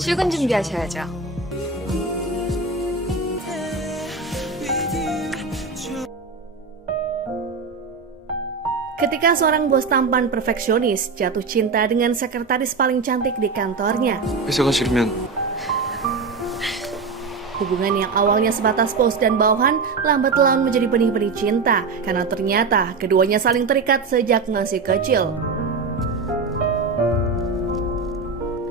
출근 준비하셔야죠. Ketika seorang bos tampan perfeksionis jatuh cinta dengan sekretaris paling cantik di kantornya, 회사가 싫으면 hubungan yang awalnya sebatas bos dan bawahan lambat laun menjadi benih-benih cinta karena ternyata keduanya saling terikat sejak masih kecil.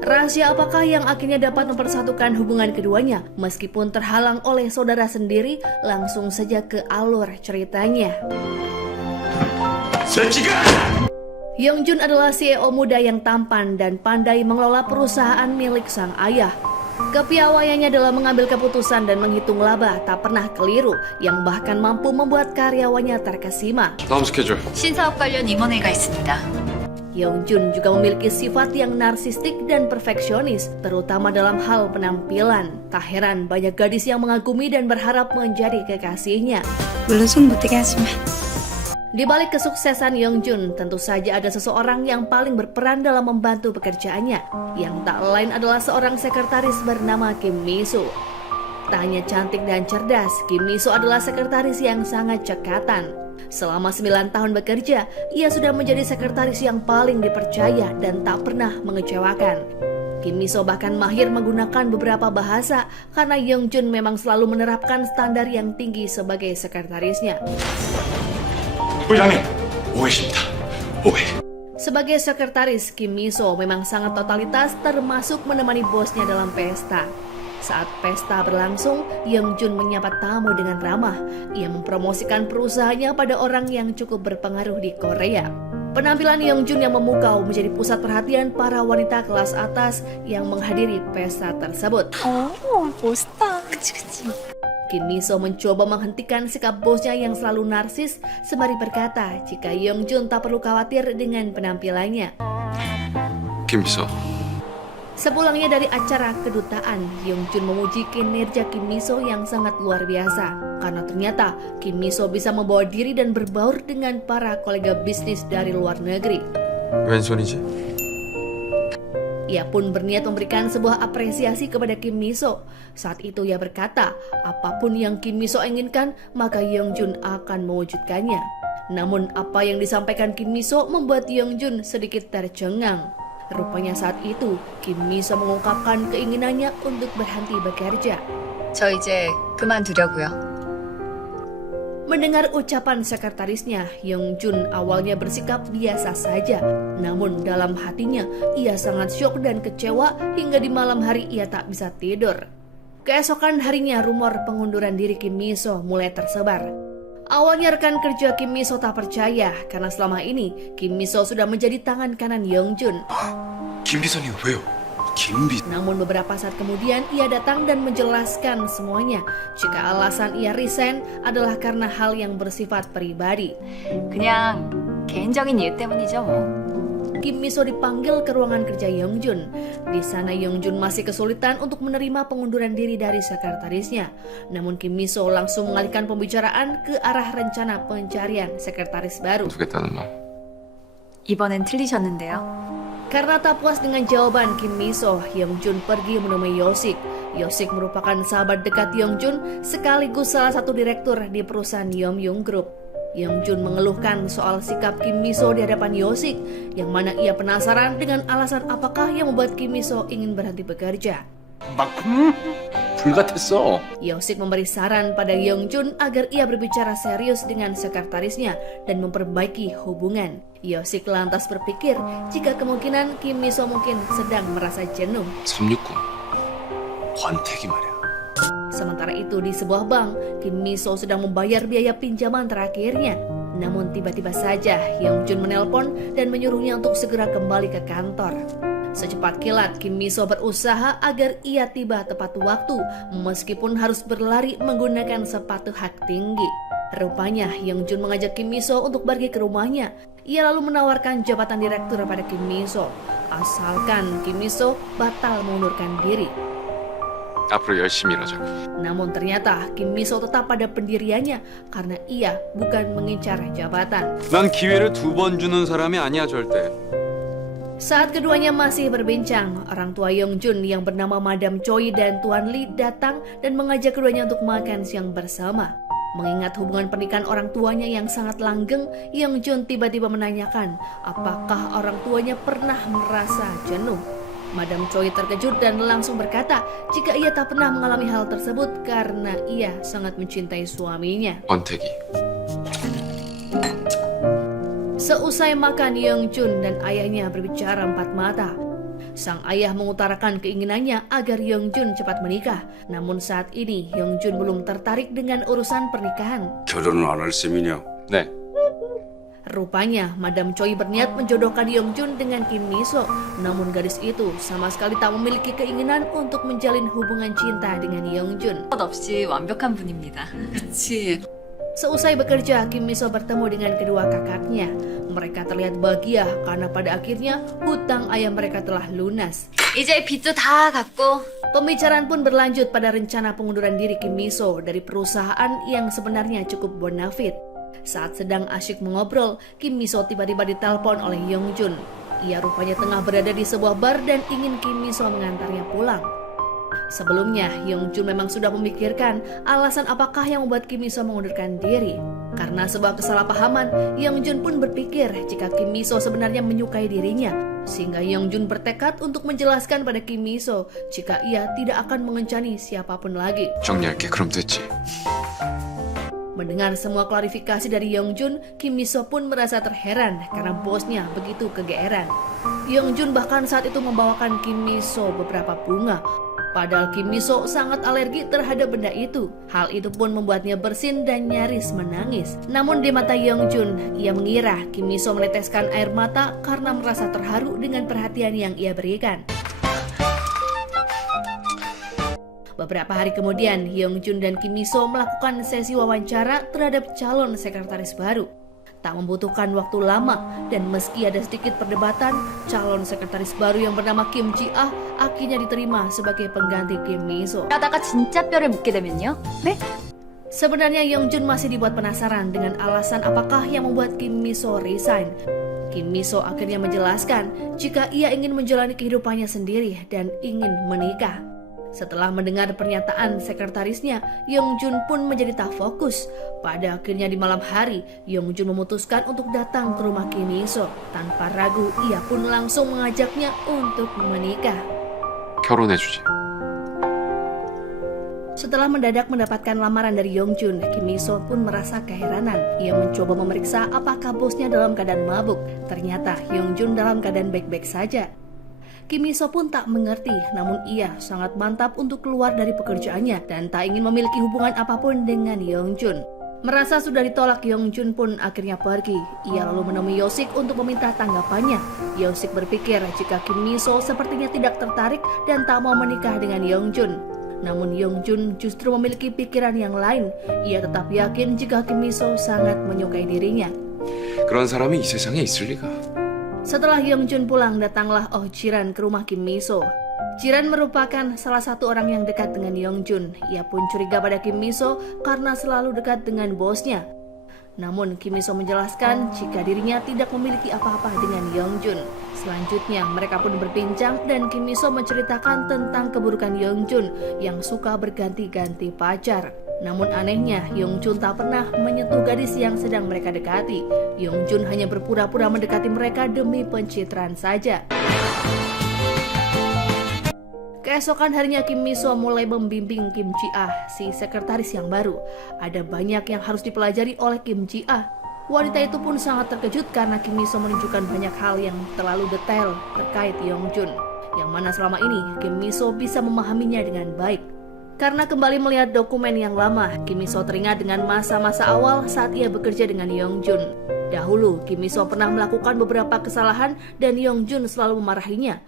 Rahasia apakah yang akhirnya dapat mempersatukan hubungan keduanya meskipun terhalang oleh saudara sendiri? Langsung saja ke alur ceritanya. Yongjun adalah CEO muda yang tampan dan pandai mengelola perusahaan milik sang ayah. Kepiawaiannya dalam mengambil keputusan dan menghitung laba tak pernah keliru, yang bahkan mampu membuat karyawannya terkesima. 다음 스케줄. 신사업 관련 임원회가 있습니다. Yongjun juga memiliki sifat yang narsistik dan perfeksionis, terutama dalam hal penampilan. Tak heran banyak gadis yang mengagumi dan berharap menjadi kekasihnya. 물론 손 못 대게 하지만. Di balik kesuksesan Yongjun, tentu saja ada seseorang yang paling berperan dalam membantu pekerjaannya, yang tak lain adalah seorang sekretaris bernama Kim Miso. Tak hanya cantik dan cerdas, Kim Miso adalah sekretaris yang sangat cekatan. Selama 9 tahun bekerja, ia sudah menjadi sekretaris yang paling dipercaya dan tak pernah mengecewakan. Kim Miso bahkan mahir menggunakan beberapa bahasa karena Yongjun memang selalu menerapkan standar yang tinggi sebagai sekretarisnya. 부장님, 오해십니다. 오해. Sebagai sekretaris, Kim Miso memang sangat totalitas, termasuk menemani bosnya dalam pesta. Saat pesta berlangsung, Yongjun menyapa tamu dengan ramah. Ia mempromosikan perusahaannya pada orang yang cukup berpengaruh di Korea. Penampilan Yongjun yang memukau menjadi pusat perhatian para wanita kelas atas yang menghadiri pesta tersebut. 멋있다. 그치. Kim Miso mencoba menghentikan sikap bosnya yang selalu narsis sembari berkata jika Yongjun tak perlu khawatir dengan penampilannya. 김비서, Sepulangnya dari acara kedutaan, Yongjun memuji kinerja Kim Miso yang sangat luar biasa. Karena ternyata Kim Miso bisa membawa diri dan berbaur dengan para kolega bisnis dari luar negeri. 왼손이지? Ia pun berniat memberikan sebuah apresiasi kepada Kim Miso. Saat itu ia berkata, apapun yang Kim Miso inginkan, maka Yongjun akan mewujudkannya. Namun apa yang disampaikan Kim Miso membuat Yongjun sedikit tercengang. Rupanya saat itu, Kim Miso mengungkapkan keinginannya untuk berhenti bekerja. 저 이제 그만두려고요. Mendengar ucapan sekretarisnya, Yongjun awalnya bersikap biasa saja. Namun dalam hatinya, ia sangat syok dan kecewa hingga di malam hari ia tak bisa tidur. Keesokan harinya, rumor pengunduran diri Kim Miso mulai tersebar. Awalnya rekan kerja Kim Miso tak percaya karena selama ini Kim Miso sudah menjadi tangan kanan Yongjun. 김비서님 왜요? 김비. Namun beberapa saat kemudian ia datang dan menjelaskan semuanya jika alasan ia resign adalah karena hal yang bersifat pribadi. 그냥 개인적인 이유 때문이죠 뭐. Kim Miso dipanggil ke ruangan kerja Yongjun. Di sana Yongjun masih kesulitan untuk menerima pengunduran diri dari sekretarisnya. Namun Kim Miso langsung mengalihkan pembicaraan ke arah rencana pencarian sekretaris baru. 두겠다는 말. 이번엔 틀리셨는데요. Karena tak puas dengan jawaban Kim Miso, Yongjun pergi menemui Yosik. Yosik merupakan sahabat dekat Yongjun sekaligus salah satu direktur di perusahaan Yomyung Group. Yongjun mengeluhkan soal sikap Kim Miso di hadapan Yosik, yang mana ia penasaran dengan alasan apakah yang membuat Kim Miso ingin berhenti bekerja. 불같았어. Yosik memberi saran pada Yongjun agar ia berbicara serius dengan sekretarisnya dan memperbaiki hubungan. Yosik lantas berpikir jika kemungkinan Kim Miso mungkin sedang merasa jenuh. 369. 권태기 말이야. Sementara itu di sebuah bank, Kim Miso sedang membayar biaya pinjaman terakhirnya. Namun tiba-tiba saja Yongjun menelpon dan menyuruhnya untuk segera kembali ke kantor. Secepat kilat, Kim Miso berusaha agar ia tiba tepat waktu meskipun harus berlari menggunakan sepatu hak tinggi. Rupanya Yongjun mengajak Kim Miso untuk pergi ke rumahnya. Ia lalu menawarkan jabatan direktur pada Kim Miso, asalkan Kim Miso batal mengundurkan diri. 앞으로 열심히 일하자고. Namun ternyata Kim Miso tetap pada pendiriannya karena ia bukan mengincar jabatan. 난 기회를 2번 주는 사람이 아니야 절대. Saat keduanya masih berbincang, orang tua Yongjun yang bernama Madam Choi dan Tuan Lee datang dan mengajak keduanya untuk makan siang bersama. Mengingat hubungan pernikahan orang tuanya yang sangat langgeng, Yongjun tiba-tiba menanyakan apakah orang tuanya pernah merasa jenuh. Madam Choi terkejut dan langsung berkata jika ia tak pernah mengalami hal tersebut karena ia sangat mencintai suaminya. 권태기. Seusai makan, Yongjun dan ayahnya berbicara empat mata. Sang ayah mengutarakan keinginannya agar Yongjun cepat menikah. Namun saat ini Yongjun belum tertarik dengan urusan pernikahan. 결혼을 안 할 셈이냐? 네. Rupanya Madam Choi berniat menjodohkan Yongjun dengan Kim Miso. Namun gadis itu sama sekali tak memiliki keinginan untuk menjalin hubungan cinta dengan Yongjun. 것 없이 완벽한 분입니다. 그치. Seusai bekerja, Kim Miso bertemu dengan kedua kakaknya. Mereka terlihat bahagia karena pada akhirnya hutang ayah mereka telah lunas. 이제 빚도 다 갚고 Pembicaraan pun berlanjut pada rencana pengunduran diri Kim Miso dari perusahaan yang sebenarnya cukup bonafit. Saat sedang asyik mengobrol, Kim Miso tiba-tiba ditelepon oleh Yongjun. Ia rupanya tengah berada di sebuah bar dan ingin Kim Miso mengantarnya pulang. Sebelumnya, Yongjun memang sudah memikirkan alasan apakah yang membuat Kim Miso mengundurkan diri. Karena sebuah kesalahpahaman, Yongjun pun berpikir jika Kim Miso sebenarnya menyukai dirinya. Sehingga Yongjun bertekad untuk menjelaskan pada Kim Miso jika ia tidak akan mengencani siapapun lagi. 정리할게. 그럼 됐지. Mendengar semua klarifikasi dari Yongjun, Kim Miso pun merasa terheran karena bosnya begitu kegeeran. Yongjun bahkan saat itu membawakan Kim Miso beberapa bunga. Padahal Kim Miso sangat alergi terhadap benda itu. Hal itu pun membuatnya bersin dan nyaris menangis. Namun di mata Yongjun, ia mengira Kim Miso meneteskan air mata karena merasa terharu dengan perhatian yang ia berikan. Beberapa hari kemudian, Yongjun dan Kim Miso melakukan sesi wawancara terhadap calon sekretaris baru. Tak membutuhkan waktu lama, dan meski ada sedikit perdebatan, calon sekretaris baru yang bernama Kim Ji-ah akhirnya diterima sebagai pengganti Kim Miso. 하다가 진짜 뼈를 묻게 되면요? 네? Sebenarnya Yongjun masih dibuat penasaran dengan alasan apakah yang membuat Kim Miso resign. Kim Miso akhirnya menjelaskan jika ia ingin menjalani kehidupannya sendiri dan ingin menikah. Setelah mendengar pernyataan sekretarisnya, Yongjun pun menjadi tak fokus. Pada akhirnya di malam hari, Yongjun memutuskan untuk datang ke rumah Kim Miso. Tanpa ragu, ia pun langsung mengajaknya untuk menikah. 결혼해주지. Setelah mendadak mendapatkan lamaran dari Yongjun, Kim Miso pun merasa keheranan. Ia mencoba memeriksa apakah bosnya dalam keadaan mabuk. Ternyata Yongjun dalam keadaan baik-baik saja. Kim Miso pun tak mengerti, namun ia sangat mantap untuk keluar dari pekerjaannya dan tak ingin memiliki hubungan apapun dengan Yongjun. Merasa sudah ditolak, Yongjun pun akhirnya pergi. Ia lalu menemui Yosik untuk meminta tanggapannya. Yosik berpikir jika Kim Miso sepertinya tidak tertarik dan tak mau menikah dengan Yongjun. Namun Yongjun justru memiliki pikiran yang lain. Ia tetap yakin jika Kim Miso sangat menyukai dirinya. 그런 사람이 이 세상에 있을 리가. Setelah Yongjun pulang, datanglah Oh Jiran ke rumah Kim Miso. Jiran merupakan salah satu orang yang dekat dengan Yongjun. Ia pun curiga pada Kim Miso karena selalu dekat dengan bosnya. Namun Kim Miso menjelaskan jika dirinya tidak memiliki apa-apa dengan Yongjun. Selanjutnya mereka pun berbincang dan Kim Miso menceritakan tentang keburukan Yongjun yang suka berganti-ganti pacar. Namun anehnya, Yongjun tak pernah menyentuh gadis yang sedang mereka dekati. Yongjun hanya berpura-pura mendekati mereka demi pencitraan saja. Keesokan harinya Kim Miso mulai membimbing Kim Ji-ah, si sekretaris yang baru. Ada banyak yang harus dipelajari oleh Kim Ji-ah. Wanita itu pun sangat terkejut karena Kim Miso menunjukkan banyak hal yang terlalu detail terkait Yongjun, yang mana selama ini Kim Miso bisa memahaminya dengan baik. Karena kembali melihat dokumen yang lama, Kim Miso teringat dengan masa-masa awal saat ia bekerja dengan Yongjun. Dahulu, Kim Miso pernah melakukan beberapa kesalahan dan Yongjun selalu memarahinya.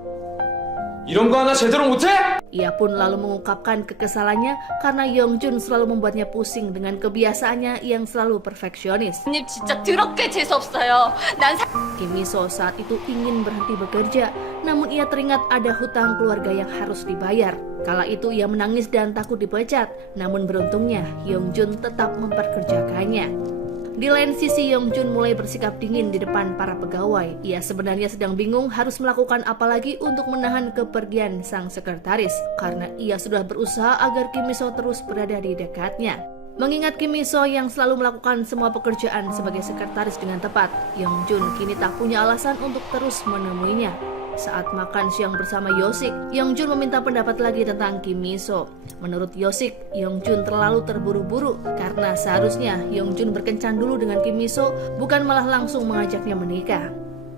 이런 거 하나 제대로 못해? Ia pun lalu mengungkapkan kekesalannya karena Yongjun selalu membuatnya pusing dengan kebiasaannya yang selalu perfeksionis. 님 진짜 더럽게 재수없어요. 난 Kim Miso saat itu ingin berhenti bekerja, namun ia teringat ada hutang keluarga yang harus dibayar. Kala itu ia menangis dan takut dipecat, namun beruntungnya Yongjun tetap memperkerjakannya. Di lain sisi, Yongjun mulai bersikap dingin di depan para pegawai. Ia sebenarnya sedang bingung harus melakukan apa lagi untuk menahan kepergian sang sekretaris, karena ia sudah berusaha agar Kim Mi-so terus berada di dekatnya. Mengingat Kim Mi-so yang selalu melakukan semua pekerjaan sebagai sekretaris dengan tepat, Yongjun kini tak punya alasan untuk terus menemuinya. Saat makan siang bersama Yosik, Yongjun meminta pendapat lagi tentang Kim Mi-so. Menurut Yosik, Yongjun terlalu terburu-buru karena seharusnya Yongjun berkencan dulu dengan Kim Mi-so, bukan malah langsung mengajaknya menikah.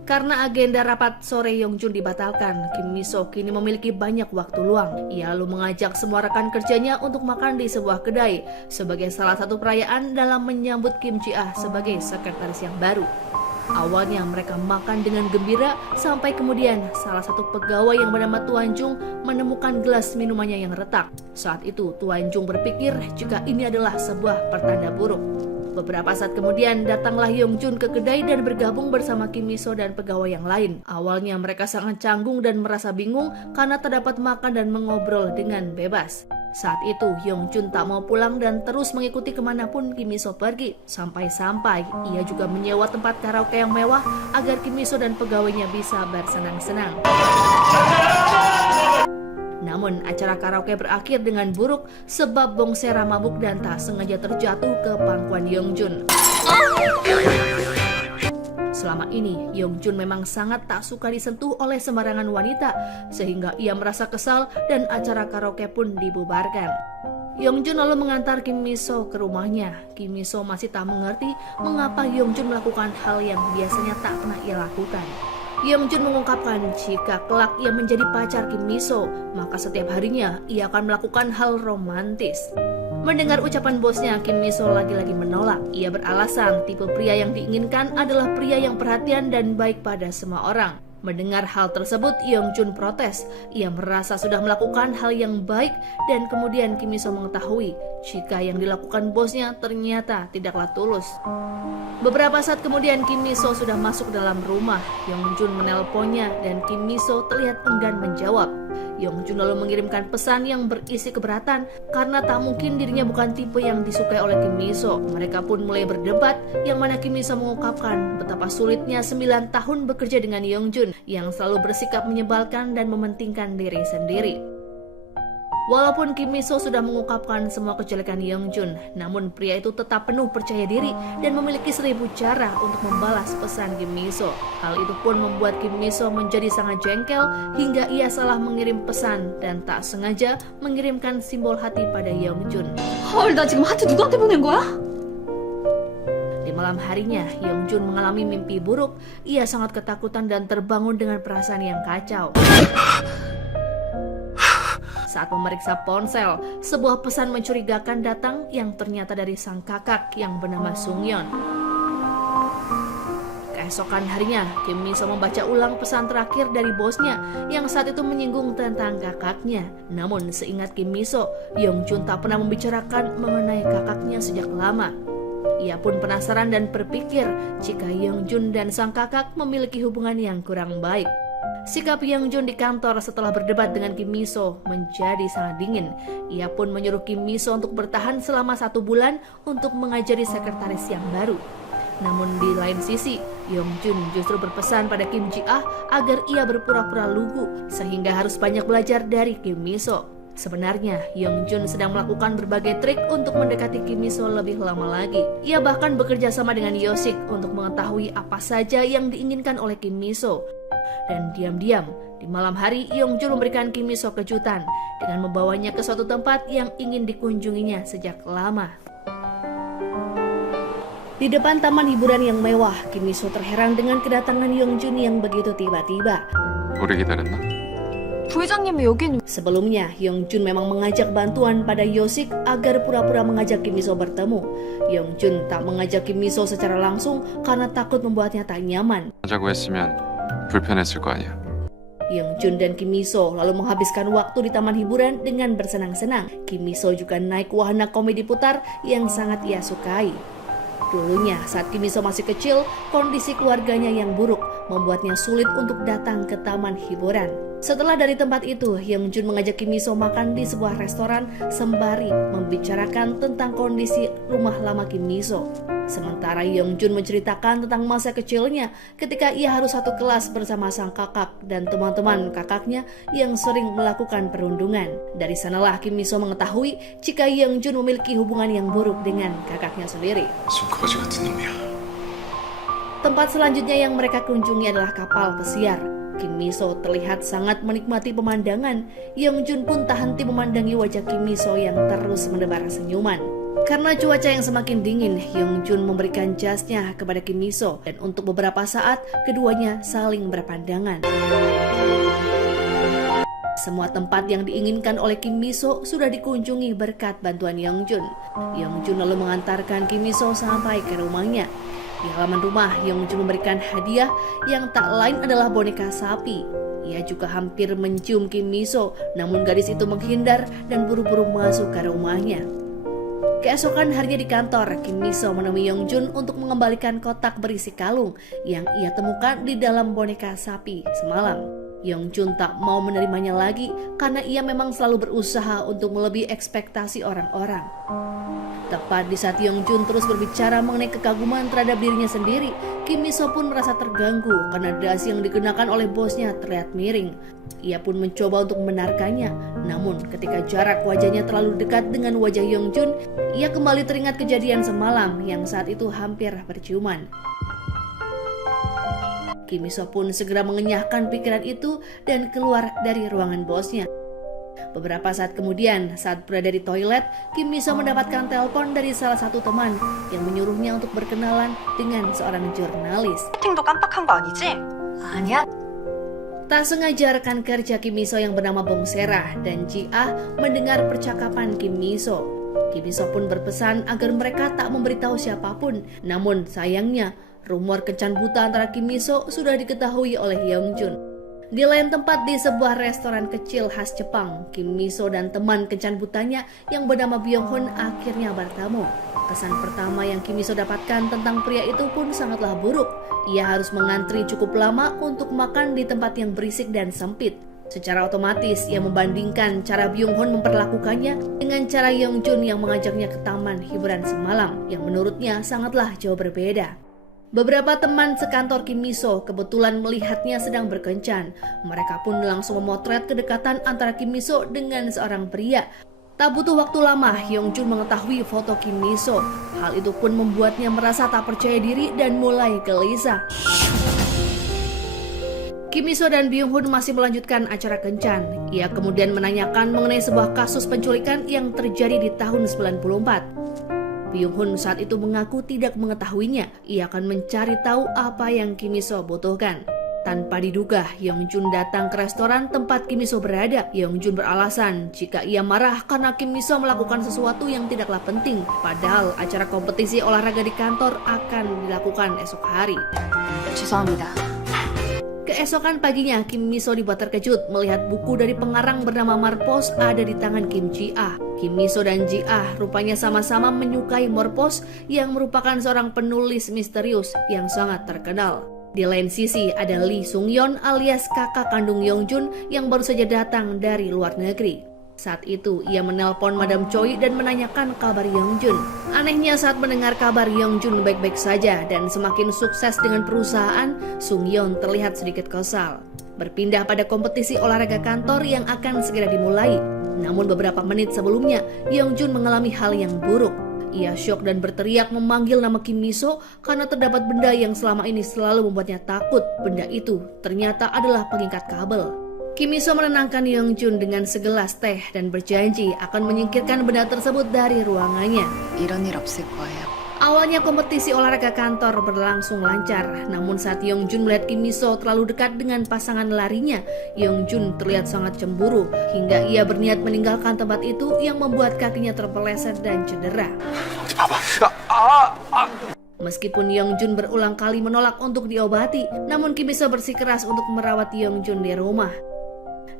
Karena agenda rapat sore Yongjun dibatalkan, Kim Mi-so kini memiliki banyak waktu luang. Ia lalu mengajak semua rekan kerjanya untuk makan di sebuah kedai sebagai salah satu perayaan dalam menyambut Kim Ji-ah sebagai sekretaris yang baru. Awalnya mereka makan dengan gembira sampai kemudian salah satu pegawai yang bernama Tuan Jung menemukan gelas minumannya yang retak. Saat itu Tuan Jung berpikir jika ini adalah sebuah pertanda buruk. Beberapa saat kemudian datanglah Yongjun ke kedai dan bergabung bersama Kim Mi-so dan pegawai yang lain. Awalnya mereka sangat canggung dan merasa bingung karena tak dapat makan dan mengobrol dengan bebas. Saat itu Yongjun tak mau pulang dan terus mengikuti kemanapun Kim Mi-so pergi. Sampai-sampai ia juga menyewa tempat karaoke yang mewah agar Kim Mi-so dan pegawainya bisa bersenang-senang. Namun acara karaoke berakhir dengan buruk sebab Bongsera mabuk dan tak sengaja terjatuh ke pangkuan Yongjun. Selama ini, Yongjun memang sangat tak suka disentuh oleh sembarangan wanita, sehingga ia merasa kesal dan acara karaoke pun dibubarkan. Yongjun lalu mengantar Kim Mi-so ke rumahnya. Kim Mi-so masih tak mengerti mengapa Yongjun melakukan hal yang biasanya tak pernah ia lakukan. Yongjun mengungkapkan jika kelak ia menjadi pacar Kim Mi-so, maka setiap harinya ia akan melakukan hal romantis. Mendengar ucapan bosnya, Kim Mi-so lagi-lagi menolak. Ia beralasan tipe pria yang diinginkan adalah pria yang perhatian dan baik pada semua orang. Mendengar hal tersebut, Yongjun protes. Ia merasa sudah melakukan hal yang baik dan kemudian Kim Mi-so mengetahui jika yang dilakukan bosnya ternyata tidaklah tulus. Beberapa saat kemudian Kim Mi-so sudah masuk dalam rumah. Yongjun menelponnya dan Kim Mi-so terlihat enggan menjawab. Yongjun lalu mengirimkan pesan yang berisi keberatan karena tak mungkin dirinya bukan tipe yang disukai oleh Kim Mi-so. Mereka pun mulai berdebat yang mana Kim Mi-so mengungkapkan betapa sulitnya 9 tahun bekerja dengan Yongjun yang selalu bersikap menyebalkan dan mementingkan diri sendiri. Walaupun Kim Mi-so sudah mengungkapkan semua kejelekan Yongjun, namun pria itu tetap penuh percaya diri dan memiliki 1000 cara untuk membalas pesan Kim Mi-so. Hal itu pun membuat Kim Mi-so menjadi sangat jengkel hingga ia salah mengirim pesan dan tak sengaja mengirimkan simbol hati pada Yongjun. 헐, 나 지금 하트 누구한테 보낸 거야? Di malam harinya, Yongjun mengalami mimpi buruk. Ia sangat ketakutan dan terbangun dengan perasaan yang kacau. Saat memeriksa ponsel, sebuah pesan mencurigakan datang yang ternyata dari sang kakak yang bernama Sungyeon. Keesokan harinya, Kim Mi-so membaca ulang pesan terakhir dari bosnya yang saat itu menyinggung tentang kakaknya. Namun seingat Kim Mi-so, Yongjun tak pernah membicarakan mengenai kakaknya sejak lama. Ia pun penasaran dan berpikir jika Yongjun dan sang kakak memiliki hubungan yang kurang baik. Sikap Yongjun di kantor setelah berdebat dengan Kim Mi-so menjadi sangat dingin. Ia pun menyuruh Kim Mi-so untuk bertahan selama 1 bulan untuk mengajari sekretaris yang baru. Namun di lain sisi, Yongjun justru berpesan pada Kim Ji-ah agar ia berpura-pura lugu sehingga harus banyak belajar dari Kim Mi-so. Sebenarnya, Yongjun sedang melakukan berbagai trik untuk mendekati Kim Mi-so lebih lama lagi. Ia bahkan bekerja sama dengan Yosik untuk mengetahui apa saja yang diinginkan oleh Kim Mi-so. Dan diam-diam, di malam hari Yongjun memberikan Kim Mi-so kejutan dengan membawanya ke suatu tempat yang ingin dikunjunginya sejak lama. Di depan taman hiburan yang mewah, Kim Mi-so terheran dengan kedatangan Yongjun yang begitu tiba-tiba. 오래 기다렸나? 부회장님이 여긴 Sebelumnya, Yongjun memang mengajak bantuan pada Yosik agar pura-pura mengajak Kim Mi-so bertemu. Yongjun tak mengajak Kim Mi-so secara langsung karena takut membuatnya tak nyaman. 하자고 했으면 불편했을 거 아니야. Yongjun dan Kim Mi-so lalu menghabiskan waktu di taman hiburan dengan bersenang-senang. Kim Mi-so juga naik wahana komedi putar yang sangat ia sukai. Dulunya, saat Kim Mi-so masih kecil, kondisi keluarganya yang buruk membuatnya sulit untuk datang ke taman hiburan. Setelah dari tempat itu, Hyungjun mengajak Kim Miso makan di sebuah restoran sembari membicarakan tentang kondisi rumah lama Kim Miso. Sementara Hyungjun menceritakan tentang masa kecilnya ketika ia harus satu kelas bersama sang kakak dan teman-teman kakaknya yang sering melakukan perundungan. Dari sanalah Kim Miso mengetahui jika Hyungjun memiliki hubungan yang buruk dengan kakaknya sendiri. 좀 거지 같은 놈이야. Tempat selanjutnya yang mereka kunjungi adalah kapal pesiar. Kim Miso terlihat sangat menikmati pemandangan. Hyungjun pun tak henti memandangi wajah Kim Miso yang terus menebar senyuman. Karena cuaca yang semakin dingin, Hyungjun memberikan jasnya kepada Kim Miso dan untuk beberapa saat keduanya saling berpandangan. Semua tempat yang diinginkan oleh Kim Miso sudah dikunjungi berkat bantuan Hyungjun. Hyungjun lalu mengantarkan Kim Miso sampai ke rumahnya. Di halaman rumah, Hyungjun memberikan hadiah yang tak lain adalah boneka sapi. Ia juga hampir mencium Kim Miso, namun gadis itu menghindar dan buru-buru masuk ke rumahnya. Keesokan harinya di kantor, Kim Miso menemui Hyungjun untuk mengembalikan kotak berisi kalung yang ia temukan di dalam boneka sapi semalam. Hyungjun tak mau menerimanya lagi karena ia memang selalu berusaha untuk melebihi ekspektasi orang-orang. Tepat di saat Hyungjun terus berbicara mengenai kekaguman terhadap dirinya sendiri, Kim Miso pun merasa terganggu karena dasi yang dikenakan oleh bosnya terlihat miring. Ia pun mencoba untuk membenarkannya, namun ketika jarak wajahnya terlalu dekat dengan wajah Hyungjun, ia kembali teringat kejadian semalam yang saat itu hampir berciuman. Kim Miso pun segera mengenyahkan pikiran itu dan keluar dari ruangan bosnya. Beberapa saat kemudian, saat berada di toilet, Kim Miso mendapatkan telepon dari salah satu teman yang menyuruhnya untuk berkenalan dengan seorang jurnalis. 채팅도 깜빡한 거 아니지? 아니야. Tak sengaja rekan kerja Kim Miso yang bernama Bong Sera dan Ji Ah mendengar percakapan Kim Miso. Kim Miso pun berpesan agar mereka tak memberitahu siapapun. Namun sayangnya, rumor kencan buta antara Kim Miso sudah diketahui oleh Hyungjun. Di lain tempat di sebuah restoran kecil khas Jepang, Kim Miso dan teman kencan butanya yang bernama Byung-hun akhirnya bertemu. Kesan pertama yang Kim Miso dapatkan tentang pria itu pun sangatlah buruk. Ia harus mengantri cukup lama untuk makan di tempat yang berisik dan sempit. Secara otomatis ia membandingkan cara Byung-hun memperlakukannya dengan cara Hyungjun yang mengajaknya ke taman hiburan semalam yang menurutnya sangatlah jauh berbeda. Beberapa teman sekantor Kim Miso kebetulan melihatnya sedang berkencan. Mereka pun langsung memotret kedekatan antara Kim Miso dengan seorang pria. Tak butuh waktu lama, Hyungjun mengetahui foto Kim Miso. Hal itu pun membuatnya merasa tak percaya diri dan mulai gelisah. Kim Miso dan Byung-hun masih melanjutkan acara kencan. Ia kemudian menanyakan mengenai sebuah kasus penculikan yang terjadi di tahun 94. Byung-hun saat itu mengaku tidak mengetahuinya. Ia akan mencari tahu apa yang Kim Miso butuhkan. Tanpa diduga, Hyungjun datang ke restoran tempat Kim Miso berada. Hyungjun beralasan jika ia marah karena Kim Miso melakukan sesuatu yang tidaklah penting. Padahal acara kompetisi olahraga di kantor akan dilakukan esok hari. 죄송합니다. Keesokan paginya, Kim Miso dibuat terkejut melihat buku dari pengarang bernama Morpose ada di tangan Kim Ji Ah. Kim Miso dan Ji Ah rupanya sama-sama menyukai Morpose yang merupakan seorang penulis misterius yang sangat terkenal. Di lain sisi ada Lee Sung Yeon alias kakak kandung Hyungjun yang baru saja datang dari luar negeri. Saat itu ia menelpon Madam Choi dan menanyakan kabar Hyungjun. Anehnya saat mendengar kabar Hyungjun baik-baik saja dan semakin sukses dengan perusahaan, Sung Yeon terlihat sedikit kesal. Berpindah pada kompetisi olahraga kantor yang akan segera dimulai. Namun beberapa menit sebelumnya, Hyungjun mengalami hal yang buruk. Ia syok dan berteriak memanggil nama Kim Miso karena terdapat benda yang selama ini selalu membuatnya takut. Benda itu ternyata adalah pengikat kabel. Kim Miso menenangkan Hyungjun dengan segelas teh dan berjanji akan menyingkirkan benda tersebut dari ruangannya. 이런 일 없을 거예요. Awalnya kompetisi olahraga kantor berlangsung lancar, namun saat Hyungjun melihat Kim Miso terlalu dekat dengan pasangan larinya, Hyungjun terlihat sangat cemburu hingga ia berniat meninggalkan tempat itu yang membuat kakinya terpeleset dan cedera. Meskipun Hyungjun berulang kali menolak untuk diobati, namun Kim Miso bersikeras untuk merawat Hyungjun di rumah.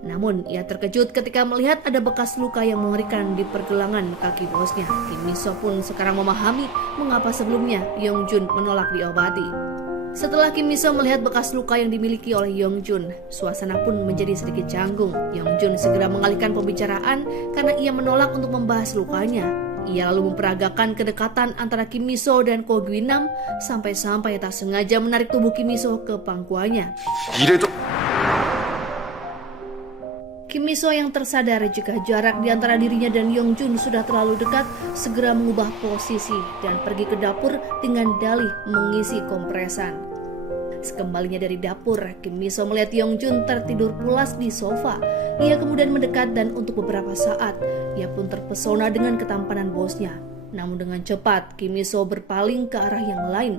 Namun ia terkejut ketika melihat ada bekas luka yang mengerikan di pergelangan kaki bosnya. Kim Miso pun sekarang memahami mengapa sebelumnya Hyungjun menolak diobati. Setelah Kim Mi-so melihat bekas luka yang dimiliki oleh Yong-jun, suasana pun menjadi sedikit canggung. Yong-jun segera mengalihkan pembicaraan karena ia menolak untuk membahas lukanya. Ia lalu memperagakan kedekatan antara Kim Mi-so dan Ko Gwin-nam sampai-sampai tak sengaja menarik tubuh Kim Mi-so ke pangkuannya. 이래도 Kim Mi-so yang tersadar jika jarak di antara dirinya dan Yong-jun sudah terlalu dekat, segera mengubah posisi dan pergi ke dapur dengan dalih mengisi kompresan. Sekembalinya dari dapur, Kim Mi-so melihat Yong-jun tertidur pulas di sofa. Ia kemudian mendekat dan untuk beberapa saat, ia pun terpesona dengan ketampanan bosnya. Namun dengan cepat, Kim Mi-so berpaling ke arah yang lain.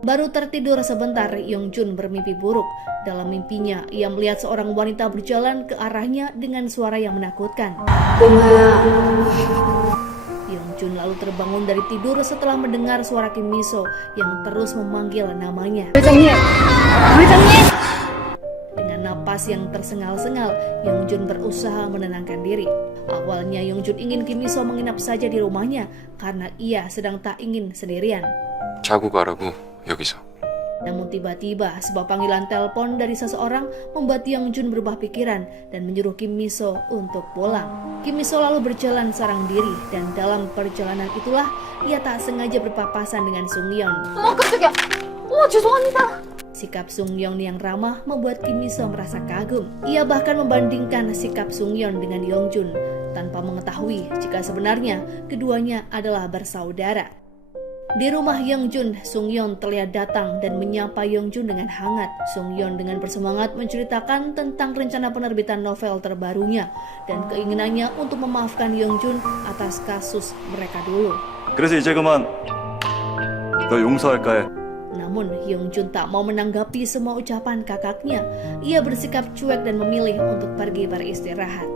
Baru tertidur sebentar, Yong-jun bermimpi buruk. Dalam mimpinya, ia melihat seorang wanita berjalan ke arahnya dengan suara yang menakutkan. Yong-jun lalu terbangun dari tidur setelah mendengar suara Kim Mi-so yang terus memanggil namanya. Dengan napas yang tersengal-sengal, Yong-jun berusaha menenangkan diri. Awalnya Yong-jun ingin Kim Mi-so menginap saja di rumahnya karena ia sedang tak ingin sendirian. 자고 가라고 여기서. Namun tiba-tiba sebuah panggilan telepon dari seseorang membuat Yong-jun berubah pikiran dan menyuruh Kim Mi-so untuk pulang. Kim Mi-so lalu berjalan seorang diri dan dalam perjalanan itulah ia tak sengaja berpapasan dengan Sung-yeon. 깜짝이야. 죄송합니다. Sikap Sung-yeon yang ramah membuat Kim Mi-so merasa kagum. Ia bahkan membandingkan sikap Sung-yeon dengan Yong-jun tanpa mengetahui jika sebenarnya keduanya adalah bersaudara. Di rumah Yong-jun, Sung-yeon terlihat datang dan menyapa Yong-jun dengan hangat. Sung-yeon dengan bersemangat menceritakan tentang rencana penerbitan novel terbarunya dan keinginannya untuk memaafkan Yong-jun atas kasus mereka dulu. 그래서 이제 그만 너 용서할까 해. Namun Yong-jun tak mau menanggapi semua ucapan kakaknya. Ia bersikap cuek dan memilih untuk pergi beristirahat.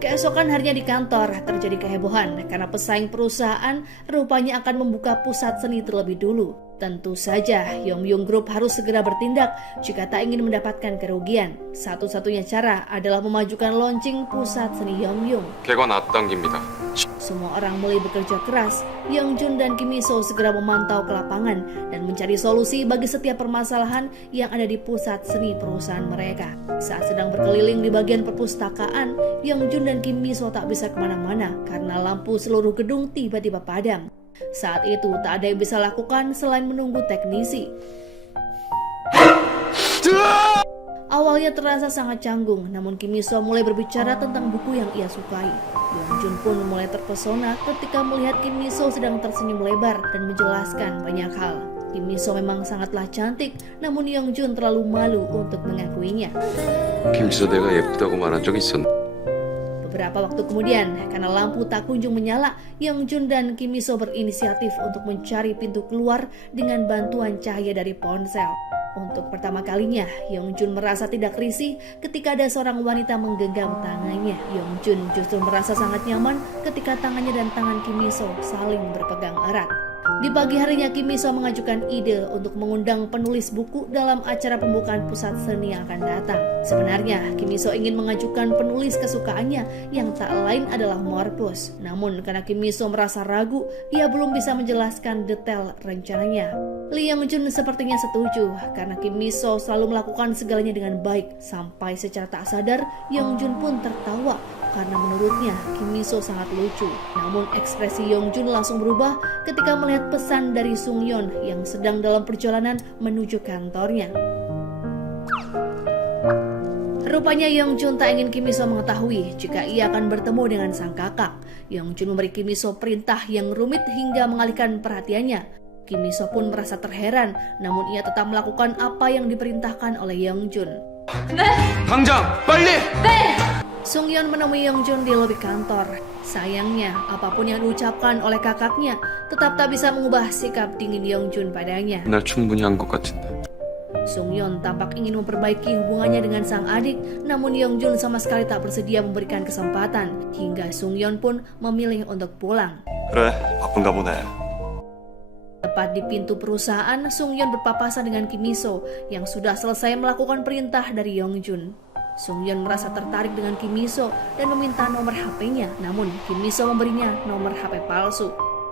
Keesokan harinya di kantor terjadi kehebohan karena pesaing perusahaan rupanya akan membuka pusat seni terlebih dulu. Tentu saja Yong-yung Group harus segera bertindak jika tak ingin mendapatkan kerugian. Satu-satunya cara adalah memajukan launching pusat seni Yong-yung. 객관 앞당깁니다. Semua orang mulai bekerja keras. Yong-jun dan Kim Mi-so segera memantau ke lapangan dan mencari solusi bagi setiap permasalahan yang ada di pusat seni perusahaan mereka. Saat sedang berkeliling di bagian perpustakaan, Yong-jun dan Kim Mi-so tak bisa kemana-mana karena lampu seluruh gedung tiba-tiba padam. Saat itu tak ada yang bisa lakukan selain menunggu teknisi. Awalnya terasa sangat canggung, namun Kim Mi-so mulai berbicara tentang buku yang ia sukai. Yong-jun pun mulai terpesona ketika melihat Kim Mi-so sedang tersenyum lebar dan menjelaskan banyak hal. Kim Mi-so memang sangatlah cantik, namun Yong-jun terlalu malu untuk mengakuinya. 김지서 내가 예쁘다고 말한 적 있었나? Beberapa waktu kemudian, karena lampu tak kunjung menyala, Yong-jun dan Kim Mi-so berinisiatif untuk mencari pintu keluar dengan bantuan cahaya dari ponsel. Untuk pertama kalinya, Yong-jun merasa tidak risih ketika ada seorang wanita menggenggam tangannya. Yong-jun justru merasa sangat nyaman ketika tangannya dan tangan Kim Mi-so saling berpegang erat. Di pagi harinya, Kim Mi-so mengajukan ide untuk mengundang penulis buku dalam acara pembukaan pusat seni yang akan datang. Sebenarnya, Kim Mi-so ingin mengajukan penulis kesukaannya yang tak lain adalah Morpus. Namun, karena Kim Mi-so merasa ragu, ia belum bisa menjelaskan detail rencananya. Lee Yong-jun sepertinya setuju, karena Kim Mi-so selalu melakukan segalanya dengan baik. Sampai secara tak sadar, Yong-jun pun tertawa karena menurutnya Kim Mi-so sangat lucu. Namun ekspresi Yong-jun langsung berubah ketika melihat pesan dari Sung-yeon yang sedang dalam perjalanan menuju kantornya. Rupanya Yong-jun tak ingin Kim Mi-so mengetahui jika ia akan bertemu dengan sang kakak. Yong-jun memberi Kim Mi-so perintah yang rumit hingga mengalihkan perhatiannya. Kim Mi-so pun merasa terheran, namun ia tetap melakukan apa yang diperintahkan oleh Yong-jun. 당장 빨리! Sung-yeon menemui Yong-jun di lobi kantor. Sayangnya, apapun yang diucapkan oleh kakaknya tetap tak bisa mengubah sikap dingin Yong-jun padanya. 날 충분히 한 것 같은데. Sung-yeon tampak ingin memperbaiki hubungannya dengan sang adik, namun Yong-jun sama sekali tak bersedia memberikan kesempatan, hingga Sung-yeon pun memilih untuk pulang. 그래, 바쁜가 보네. Tepat di pintu perusahaan, Sung-yeon berpapasan dengan Kim Mi-so yang sudah selesai melakukan perintah dari Yong-jun. Sung-yeon merasa tertarik dengan Kim Mi-so dan meminta nomor HP-nya, namun Kim Mi-so memberinya nomor HP palsu.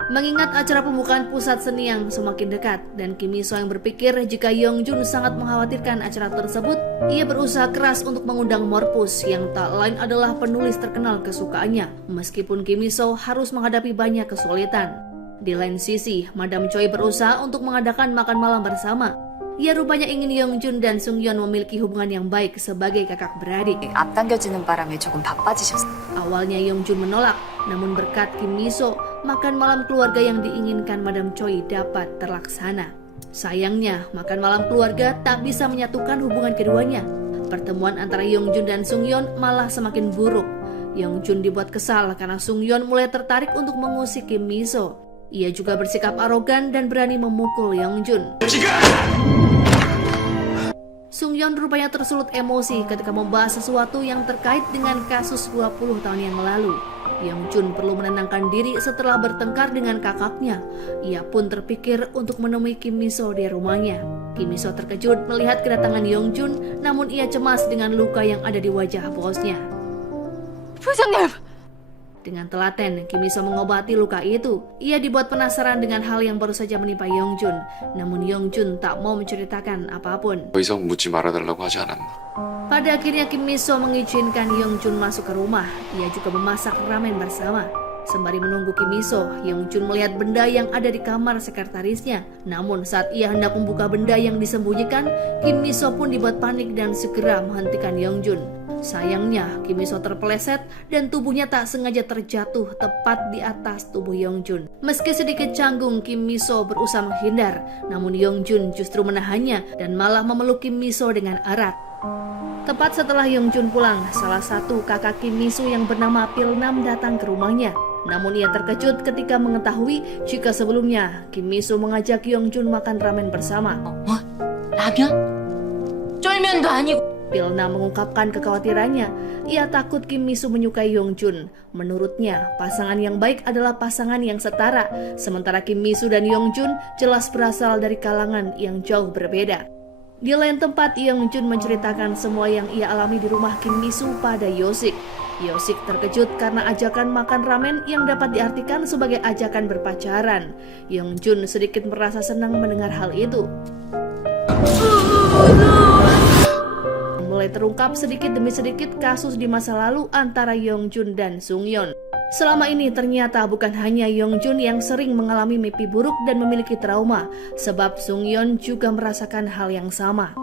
Mengingat acara pembukaan pusat seni yang semakin dekat dan Kim Mi-so yang berpikir jika Yeongjun sangat mengkhawatirkan acara tersebut, ia berusaha keras untuk mengundang Morpus yang tak lain adalah penulis terkenal kesukaannya, meskipun Kim Mi-so harus menghadapi banyak kesulitan. Di lain sisi, Madam Choi berusaha untuk mengadakan makan malam bersama. Ia rupanya ingin Yeongjun dan Sung-yeon memiliki hubungan yang baik sebagai kakak beradik. 앞당겨지는 바람에 조금 바빠지셨어요. Awalnya Yeongjun menolak, namun berkat Kim Mi-so, makan malam keluarga yang diinginkan Madam Choi dapat terlaksana. Sayangnya, makan malam keluarga tak bisa menyatukan hubungan keduanya. Pertemuan antara Yeongjun dan Sung-yeon malah semakin buruk. Yeongjun dibuat kesal karena Sung-yeon mulai tertarik untuk mengusik Kim Mi-so. Ia juga bersikap arogan dan berani memukul Yeongjun. Sung-yeon rupanya tersulut emosi ketika membahas sesuatu yang terkait dengan kasus 20 tahun yang lalu. Yeongjun perlu menenangkan diri setelah bertengkar dengan kakaknya. Ia pun terpikir untuk menemui Kim Mi-so di rumahnya. Kim Mi-so terkejut melihat kedatangan Yeongjun, namun ia cemas dengan luka yang ada di wajah bosnya. 부장님! Dengan telaten, Kim Mi-so mengobati luka itu. Ia dibuat penasaran dengan hal yang baru saja menimpa Yeongjun. Namun Yeongjun tak mau menceritakan apapun. 더 이상 묻지 말아달라고 하지 않았나? Pada akhirnya Kim Mi-so mengizinkan Yeongjun masuk ke rumah. Ia juga memasak ramen bersama. Sembari menunggu Kim Mi-so, Yeongjun melihat benda yang ada di kamar sekretarisnya. Namun saat ia hendak membuka benda yang disembunyikan, Kim Mi-so pun dibuat panik dan segera menghentikan Yeongjun. Sayangnya, Kim Mi-so terpeleset dan tubuhnya tak sengaja terjatuh tepat di atas tubuh Yeongjun. Meski sedikit canggung, Kim Mi-so berusaha menghindar, namun Yeongjun justru menahannya dan malah memeluk Kim Mi-so dengan erat. Tepat setelah Yeongjun pulang, salah satu kakak Kim Mi-so yang bernama Pilnam datang ke rumahnya. Namun ia terkejut ketika mengetahui jika sebelumnya Kim Mi-so mengajak Yeongjun makan ramen bersama. 라면? 쫄면도 아니고. Pilna mengungkapkan kekhawatirannya. Ia takut Kim Mi-so menyukai Yeongjun. Menurutnya, pasangan yang baik adalah pasangan yang setara, sementara Kim Mi-so dan Yeongjun jelas berasal dari kalangan yang jauh berbeda. Di lain tempat, Yeongjun menceritakan semua yang ia alami di rumah Kim Mi-so pada Yosik. Yosik terkejut karena ajakan makan ramen yang dapat diartikan sebagai ajakan berpacaran. Yeongjun sedikit merasa senang mendengar hal itu. Mulai terungkap sedikit demi sedikit kasus di masa lalu antara Yeongjun dan Sung-yeon. Selama ini ternyata bukan hanya Yeongjun yang sering mengalami mimpi buruk dan memiliki trauma, sebab Sung-yeon juga merasakan hal yang sama.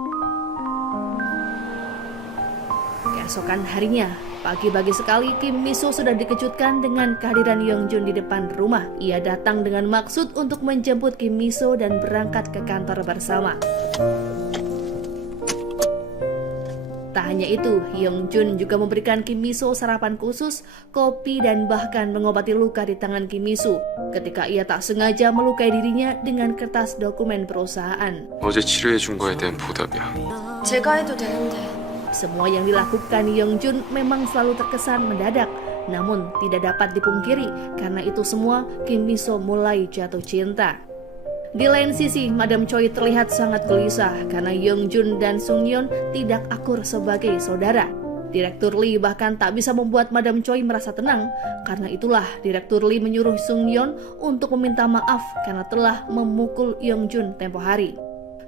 Keesokan harinya, pagi-pagi sekali Kim Mi-so sudah dikejutkan dengan kehadiran Yeongjun di depan rumah. Ia datang dengan maksud untuk menjemput Kim Mi-so dan berangkat ke kantor bersama. Tak hanya itu, Yeongjun juga memberikan Kim Mi-so sarapan khusus, kopi, dan bahkan mengobati luka di tangan Kim Mi-so ketika ia tak sengaja melukai dirinya dengan kertas dokumen perusahaan. 어제 치료해준 거에 대한 보답이야. 제가 해도 되는데. Semua yang dilakukan Yeongjun memang selalu terkesan mendadak, namun tidak dapat dipungkiri karena itu semua Kim Mi-so mulai jatuh cinta. Di lain sisi, Madam Choi terlihat sangat gelisah karena Yeongjun dan Sung-yeon tidak akur sebagai saudara. Direktur Lee bahkan tak bisa membuat Madam Choi merasa tenang. Karena itulah Direktur Lee menyuruh Sung-yeon untuk meminta maaf karena telah memukul Yeongjun tempo hari.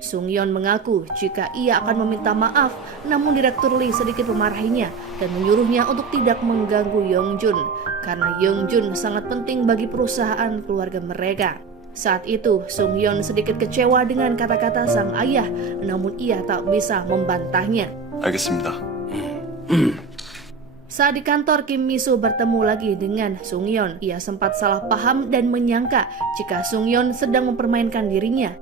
Sung-yeon mengaku jika ia akan meminta maaf, namun Direktur Lee sedikit memarahinya dan menyuruhnya untuk tidak mengganggu Yeongjun karena Yeongjun sangat penting bagi perusahaan keluarga mereka. Saat itu, Sung-yeon sedikit kecewa dengan kata-kata sang ayah, namun ia tak bisa membantahnya. 알겠습니다. Saat di kantor, Kim Mi-so bertemu lagi dengan Sung-yeon. Ia sempat salah paham dan menyangka jika Sung-yeon sedang mempermainkan dirinya.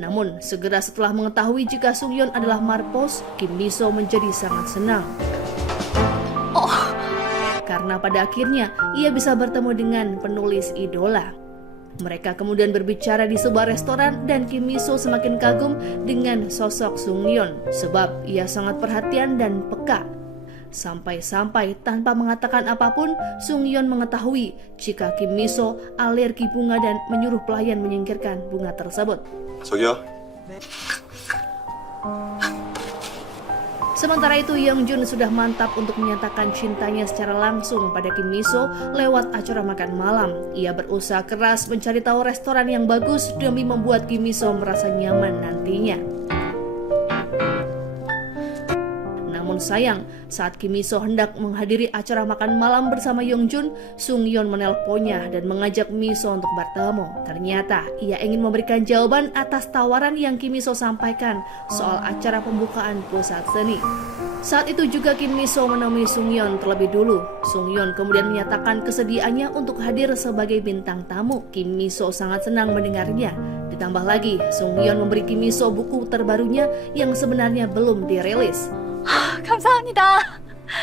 Namun, segera setelah mengetahui jika Sung-yeon adalah Marpos, Kim Mi-so menjadi sangat senang. Karena pada akhirnya, ia bisa bertemu dengan penulis idola. Mereka kemudian berbicara di sebuah restoran dan Kim Mi-so semakin kagum dengan sosok Sung-yeon sebab ia sangat perhatian dan peka. Sampai-sampai tanpa mengatakan apapun, Sung-yeon mengetahui jika Kim Mi-so alergi bunga dan menyuruh pelayan menyingkirkan bunga tersebut. 저기요. Sementara itu, Yeongjun sudah mantap untuk menyatakan cintanya secara langsung pada Kim Miso lewat acara makan malam. Ia berusaha keras mencari tahu restoran yang bagus demi membuat Kim Miso merasa nyaman nantinya. Namun sayang, saat Kim Miso hendak menghadiri acara makan malam bersama Yeongjun, Sungyeon menelponnya dan mengajak Miso untuk bertemu. Ternyata ia ingin memberikan jawaban atas tawaran yang Kim Miso sampaikan soal acara pembukaan pusat seni. Saat itu juga Kim Miso menemui Sungyeon terlebih dulu. Sungyeon kemudian menyatakan kesediaannya untuk hadir sebagai bintang tamu. Kim Miso sangat senang mendengarnya. Ditambah lagi, Sungyeon memberi Kim Miso buku terbarunya yang sebenarnya belum dirilis. 감사합니다.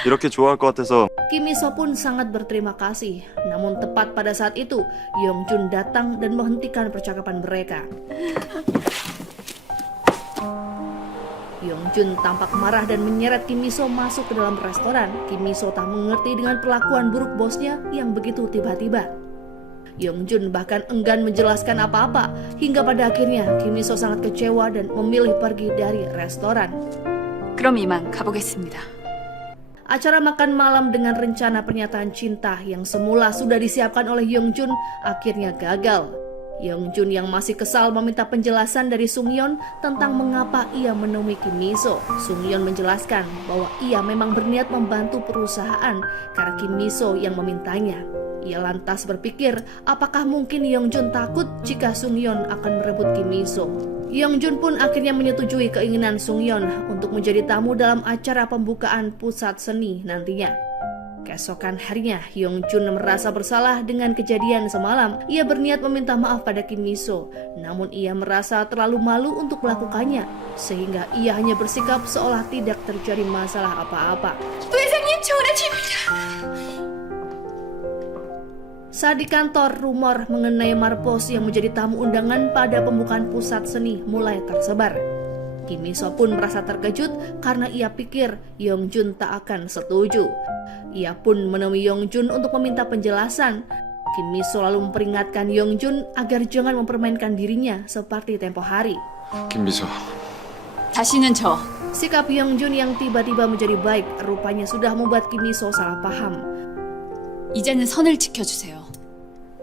이렇게 좋아할 것 같아서 Kim Miso pun sangat berterima kasih. Namun tepat pada saat itu, Yeongjun datang dan menghentikan percakapan mereka. Yeongjun tampak marah dan menyeret Kim Miso masuk ke dalam restoran. Kim Miso tak mengerti dengan perlakuan buruk bosnya yang begitu tiba-tiba. Yeongjun bahkan enggan menjelaskan apa-apa, hingga pada akhirnya Kim Miso sangat kecewa dan memilih pergi dari restoran. 그럼 이만 가보겠습니다. Acara makan malam dengan rencana pernyataan cinta yang semula sudah disiapkan oleh Yeongjun akhirnya gagal. Yeongjun yang masih kesal meminta penjelasan dari Sungyeon tentang mengapa ia menemui Kim Miso. Sungyeon menjelaskan bahwa ia memang berniat membantu perusahaan karena Kim Miso yang memintanya. Ia lantas berpikir apakah mungkin Yeongjun takut jika Sungyeon akan merebut Kim Miso. Yeongjun pun akhirnya menyetujui keinginan Sungyeon untuk menjadi tamu dalam acara pembukaan pusat seni nantinya. Keesokan harinya, Yeongjun merasa bersalah dengan kejadian semalam. Ia berniat meminta maaf pada Kim Miso, namun ia merasa terlalu malu untuk melakukannya, sehingga ia hanya bersikap seolah tidak terjadi masalah apa-apa. 부회장님, 좋은 아침입니다. Saat di kantor, rumor mengenai Marpos yang menjadi tamu undangan pada pembukaan pusat seni mulai tersebar. Kim Miso pun merasa terkejut karena ia pikir Yeongjun tak akan setuju. Ia pun menemui Yeongjun untuk meminta penjelasan. Kim Miso lalu memperingatkan Yeongjun agar jangan mempermainkan dirinya seperti tempo hari. 김미소, 다시는 저. Sikap Yeongjun yang tiba-tiba menjadi baik rupanya sudah membuat Kim Miso salah paham. 이제는 선을 지켜주세요.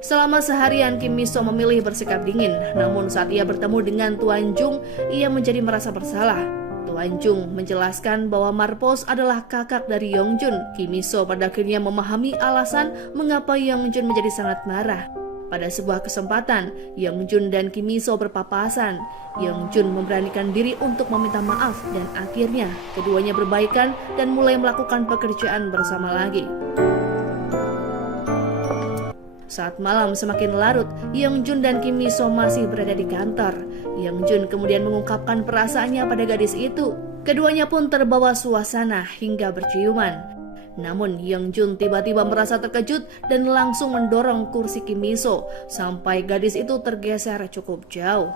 Selama seharian Kim Miso memilih bersikap dingin, namun saat ia bertemu dengan Tuan Jung, ia menjadi merasa bersalah. Tuan Jung menjelaskan bahwa Marpos adalah kakak dari Yeongjun. Kim Miso pada akhirnya memahami alasan mengapa Yeongjun menjadi sangat marah. Pada sebuah kesempatan, Yeongjun dan Kim Miso berpapasan. Yeongjun memberanikan diri untuk meminta maaf dan akhirnya keduanya berbaikan dan mulai melakukan pekerjaan bersama lagi. Saat malam semakin larut, Yeongjun dan Kim Miso masih berada di kantor. Yeongjun kemudian mengungkapkan perasaannya pada gadis itu. Keduanya pun terbawa suasana hingga berciuman. Namun Yeongjun tiba-tiba merasa terkejut dan langsung mendorong kursi Kim Miso sampai gadis itu tergeser cukup jauh.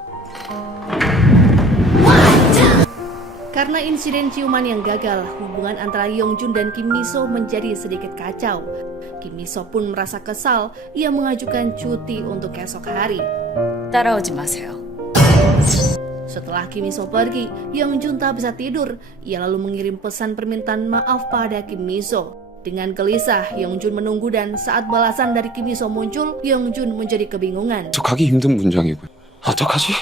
Karena insiden ciuman yang gagal, hubungan antara Yeongjun dan Kim Miso menjadi sedikit kacau. Kim Miso pun merasa kesal, ia mengajukan cuti untuk esok hari. 따라오지 마세요. Setelah Kim Miso pergi, Yeongjun tak bisa tidur. Ia lalu mengirim pesan permintaan maaf pada Kim Miso. Dengan gelisah, Yeongjun menunggu dan saat balasan dari Kim Miso muncul, Yeongjun menjadi kebingungan. 저 가기 힘든 문장이고요. 어떡하지?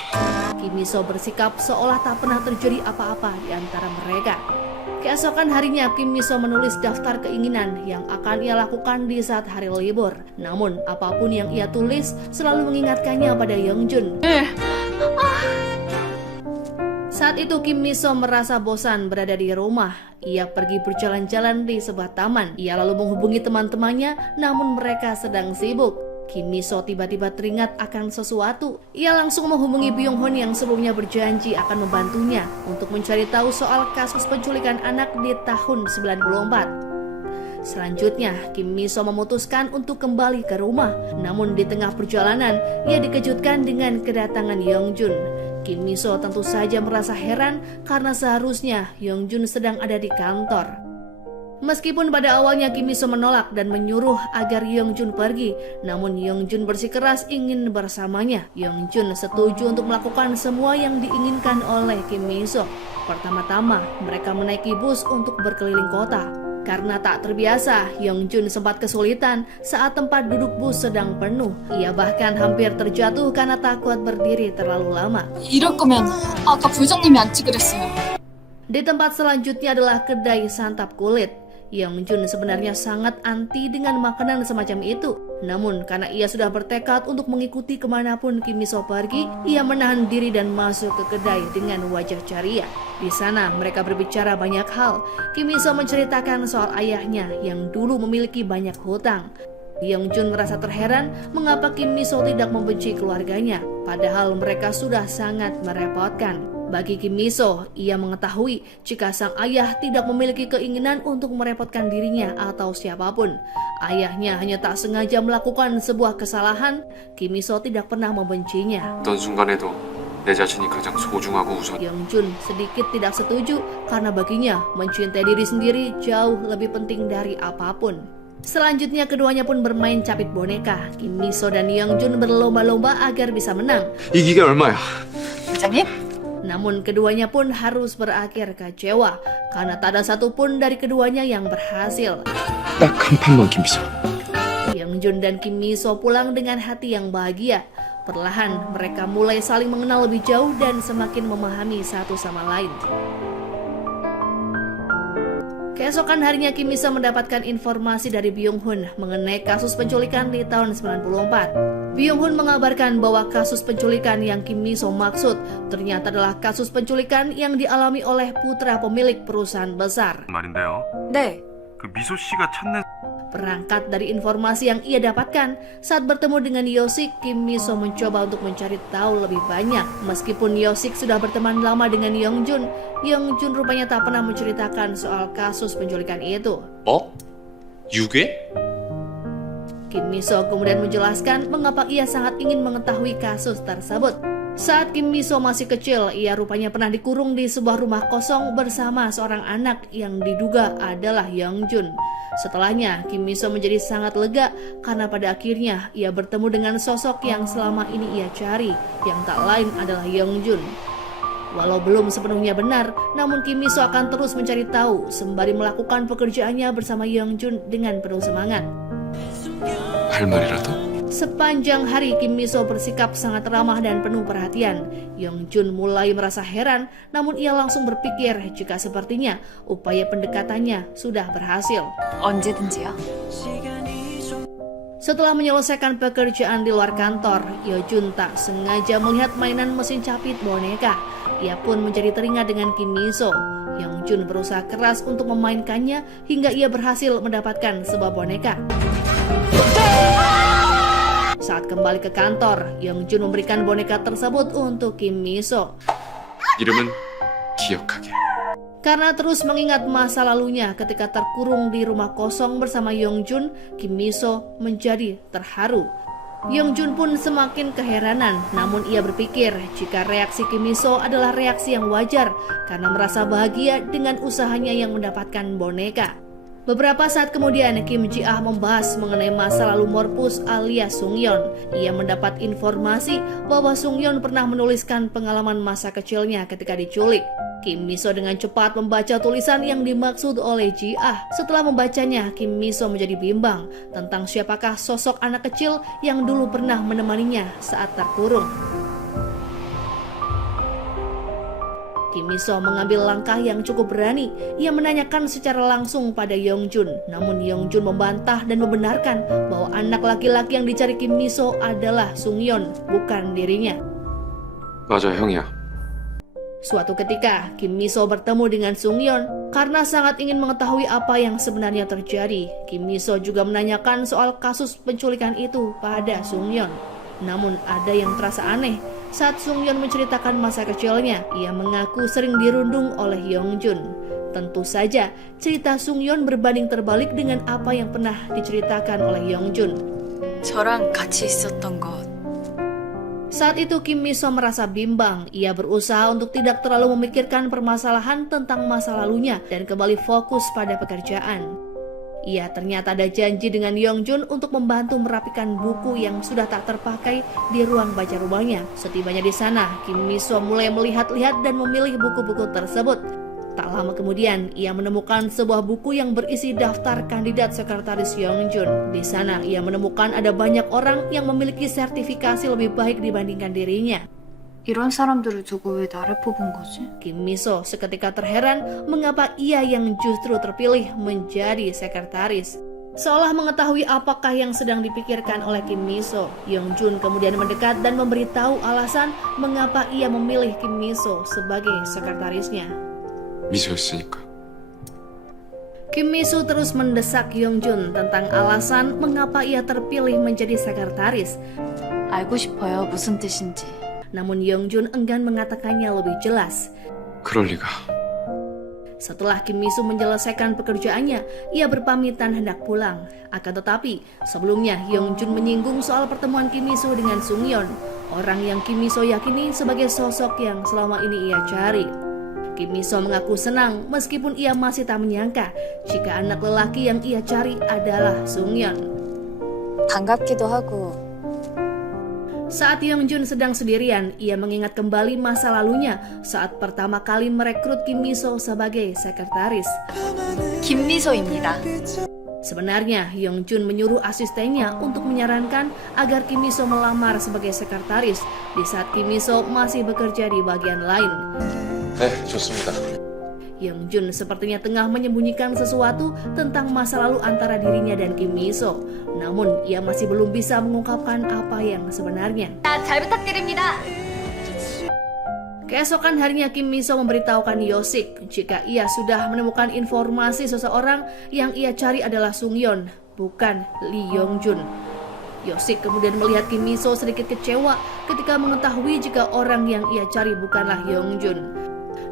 Kim Miso bersikap seolah tak pernah terjadi apa-apa di antara mereka. Keesokan harinya, Kim Miso menulis daftar keinginan yang akan ia lakukan di saat hari libur. Namun, apapun yang ia tulis selalu mengingatkannya pada Yeongjun. Saat itu Kim Miso merasa bosan berada di rumah. Ia pergi berjalan-jalan di sebuah taman. Ia lalu menghubungi teman-temannya, namun mereka sedang sibuk. Kim Miso tiba-tiba teringat akan sesuatu. Ia langsung menghubungi Byung Hun yang sebelumnya berjanji akan membantunya untuk mencari tahu soal kasus penculikan anak di tahun 94. Selanjutnya, Kim Miso memutuskan untuk kembali ke rumah. Namun di tengah perjalanan, ia dikejutkan dengan kedatangan Yeongjun. Kim Miso tentu saja merasa heran karena seharusnya Yeongjun sedang ada di kantor. Meskipun pada awalnya Kim Mi-so menolak dan menyuruh agar Yeongjun pergi, namun Yeongjun bersikeras ingin bersamanya. Yeongjun setuju untuk melakukan semua yang diinginkan oleh Kim Mi-so. Pertama-tama, mereka menaiki bus untuk berkeliling kota. Karena tak terbiasa, Yeongjun sempat kesulitan saat tempat duduk bus sedang penuh. Ia bahkan hampir terjatuh karena tak kuat berdiri terlalu lama. 이럴 거면 아까 부장님이 앉지 그랬어요. Di tempat selanjutnya adalah kedai santap kulit. Yeongjun sebenarnya sangat anti dengan makanan semacam itu. Namun karena ia sudah bertekad untuk mengikuti kemanapun Kim Mi-so pergi, ia menahan diri dan masuk ke kedai dengan wajah ceria. Di sana mereka berbicara banyak hal. Kim Mi-so menceritakan soal ayahnya yang dulu memiliki banyak hutang. Yeongjun merasa terheran mengapa Kim Mi-so tidak membenci keluarganya, padahal mereka sudah sangat merepotkan. Bagi Kim Mi-so, ia mengetahui jika sang ayah tidak memiliki keinginan untuk merepotkan dirinya atau siapapun. Ayahnya hanya tak sengaja melakukan sebuah kesalahan. Kim Mi-so tidak pernah membencinya. 어떤 순간에도 내 자신이 가장 소중하고 우선. Yeongjun sedikit tidak setuju karena baginya mencintai diri sendiri jauh lebih penting dari apapun. Selanjutnya keduanya pun bermain capit boneka. Kim Mi-so dan Yeongjun berlomba-lomba agar bisa menang. 이기게 얼마야? 부장님? Namun keduanya pun harus berakhir kecewa karena tak ada satupun dari keduanya yang berhasil. 딱 한 판만 김비서. Yeongjun dan Kim Mi-so pulang dengan hati yang bahagia. Perlahan mereka mulai saling mengenal lebih jauh dan semakin memahami satu sama lain. Keesokan harinya Kim Mi-so mendapatkan informasi dari Byung-hun mengenai kasus penculikan di tahun 94. Byung-hun mengabarkan bahwa kasus penculikan yang Kim Mi-so maksud ternyata adalah kasus penculikan yang dialami oleh putra pemilik perusahaan besar. 말인데요. 네. 그 미소 씨가 찾는 Berangkat dari informasi yang ia dapatkan, saat bertemu dengan Yosik, Kim Mi-so mencoba untuk mencari tahu lebih banyak. Meskipun Yosik sudah berteman lama dengan Yeongjun, Yeongjun rupanya tak pernah menceritakan soal kasus penculikan itu. 뭐? 유괴? Kim Mi-so kemudian menjelaskan mengapa ia sangat ingin mengetahui kasus tersebut. Saat Kim Mi-so masih kecil, ia rupanya pernah dikurung di sebuah rumah kosong bersama seorang anak yang diduga adalah Yeongjun. Setelahnya, Kim Mi-so menjadi sangat lega karena pada akhirnya ia bertemu dengan sosok yang selama ini ia cari, yang tak lain adalah Yeongjun. Walau belum sepenuhnya benar, namun Kim Mi-so akan terus mencari tahu sembari melakukan pekerjaannya bersama Yeongjun dengan penuh semangat. 할 말이라도? Sepanjang hari Kim Mi-so bersikap sangat ramah dan penuh perhatian. Yeongjun mulai merasa heran, namun ia langsung berpikir jika sepertinya upaya pendekatannya sudah berhasil. 언제든지요. Setelah menyelesaikan pekerjaan di luar kantor, Yeongjun tak sengaja melihat mainan mesin capit boneka. Ia pun menjadi teringat dengan Kim Mi-so. Yeongjun berusaha keras untuk memainkannya hingga ia berhasil mendapatkan sebuah boneka. Saat kembali ke kantor, Yeongjun memberikan boneka tersebut untuk Kim Mi-so. 이름은 기억하게. Karena terus mengingat masa lalunya ketika terkurung di rumah kosong bersama Yeongjun, Kim Mi-so menjadi terharu. Yeongjun pun semakin keheranan, namun ia berpikir jika reaksi Kim Mi-so adalah reaksi yang wajar karena merasa bahagia dengan usahanya yang mendapatkan boneka. Beberapa saat kemudian, Kim Ji-ah membahas mengenai masa lalu Morpus alias Sung-yeon. Ia mendapat informasi bahwa Sung-yeon pernah menuliskan pengalaman masa kecilnya ketika diculik. Kim Mi-so dengan cepat membaca tulisan yang dimaksud oleh Ji-ah. Setelah membacanya, Kim Mi-so menjadi bimbang tentang siapakah sosok anak kecil yang dulu pernah menemaninya saat terkurung. Kim Mi-so mengambil langkah yang cukup berani. Ia menanyakan secara langsung pada Yeongjun. Namun Yeongjun membantah dan membenarkan bahwa anak laki-laki yang dicari Kim Mi-so adalah Sung-yeon, bukan dirinya. 맞아, 형이야. Suatu ketika, Kim Mi-so bertemu dengan Sung-yeon. Karena sangat ingin mengetahui apa yang sebenarnya terjadi, Kim Mi-so juga menanyakan soal kasus penculikan itu pada Sung-yeon. Namun ada yang terasa aneh. Saat Sung-yeon menceritakan masa kecilnya, ia mengaku sering dirundung oleh Yeongjun. Tentu saja, cerita Sung-yeon berbanding terbalik dengan apa yang pernah diceritakan oleh Yeongjun. 저랑 같이 있었던 것 Saat itu Kim Miso merasa bimbang. Ia berusaha untuk tidak terlalu memikirkan permasalahan tentang masa lalunya dan kembali fokus pada pekerjaan. Ia ternyata ada janji dengan Yongjun untuk membantu merapikan buku yang sudah tak terpakai di ruang baca rumahnya. Setibanya di sana, Kim Miso mulai melihat-lihat dan memilih buku-buku tersebut. Tak lama kemudian, ia menemukan sebuah buku yang berisi daftar kandidat sekretaris Yongjun. Di sana, ia menemukan ada banyak orang yang memiliki sertifikasi lebih baik dibandingkan dirinya. 이런 사람들을 두고 왜 나를 뽑은 거지? Kim Miso seketika terheran mengapa ia yang justru terpilih menjadi sekretaris. Seolah mengetahui apakah yang sedang dipikirkan oleh Kim Miso, Yongjun kemudian mendekat dan memberitahu alasan mengapa ia memilih Kim Miso sebagai sekretarisnya. 미소였으니까. Kim Miso terus mendesak Yongjun tentang alasan mengapa ia terpilih menjadi sekretaris. 알고 싶어요. 무슨 뜻인지. Namun Yongjun enggan mengatakannya lebih jelas. 그럴 리가. Setelah Kim Miso menyelesaikan pekerjaannya, ia berpamitan hendak pulang. Akan tetapi, sebelumnya Yongjun menyinggung soal pertemuan Kim Miso dengan Sungyeon, orang yang Kim Miso yakini sebagai sosok yang selama ini ia cari. Kim Miso mengaku senang meskipun ia masih tak menyangka jika anak lelaki yang ia cari adalah Sungyeon. 반갑기도 하고. Saat Yongjun sedang sendirian, ia mengingat kembali masa lalunya saat pertama kali merekrut Kim Miso sebagai sekretaris. 김미소입니다. Sebenarnya, Yongjun menyuruh asistennya untuk menyarankan agar Kim Miso melamar sebagai sekretaris di saat Kim Miso masih bekerja di bagian lain. 네, 좋습니다. Yongjun sepertinya tengah menyembunyikan sesuatu tentang masa lalu antara dirinya dan Kim Miso. Namun, ia masih belum bisa mengungkapkan apa yang sebenarnya. 잘 부탁드립니다. Keesokan harinya Kim Miso memberitahukan Yosik jika ia sudah menemukan informasi seseorang yang ia cari adalah Sungyeon, bukan Lee Yongjun. Yosik kemudian melihat Kim Miso sedikit kecewa ketika mengetahui jika orang yang ia cari bukanlah Yongjun.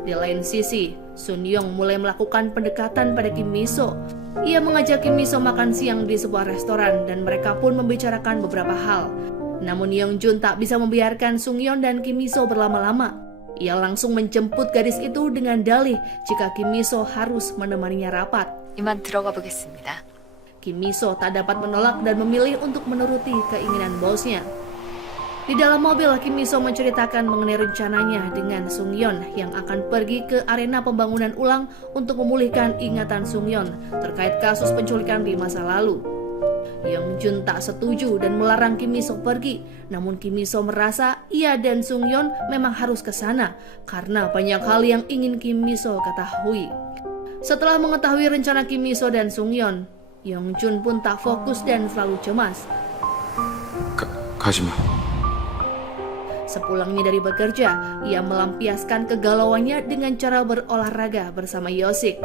Di lain sisi, Sun Young mulai melakukan pendekatan pada Kim Miso. Ia mengajak Kim Miso makan siang di sebuah restoran dan mereka pun membicarakan beberapa hal. Namun Yongjun tak bisa membiarkan Sungyeon dan Kim Miso berlama-lama. Ia langsung menjemput gadis itu dengan dalih jika Kim Miso harus menemaninya rapat. 이만 들어가 보겠습니다. Kim Miso tak dapat menolak dan memilih untuk menuruti keinginan bosnya. Di dalam mobil, Kim Miso menceritakan mengenai rencananya dengan Sungyeon yang akan pergi ke arena pembangunan ulang untuk memulihkan ingatan Sungyeon terkait kasus penculikan di masa lalu. Yongjun tak setuju dan melarang Kim Miso pergi, namun Kim Miso merasa ia dan Sungyeon memang harus ke sana karena banyak hal yang ingin Kim Miso ketahui. Setelah mengetahui rencana Kim Miso dan Sungyeon, Yongjun pun tak fokus dan selalu cemas. 가지마. Sepulangnya dari bekerja, ia melampiaskan kegalauannya dengan cara berolahraga bersama Yosik.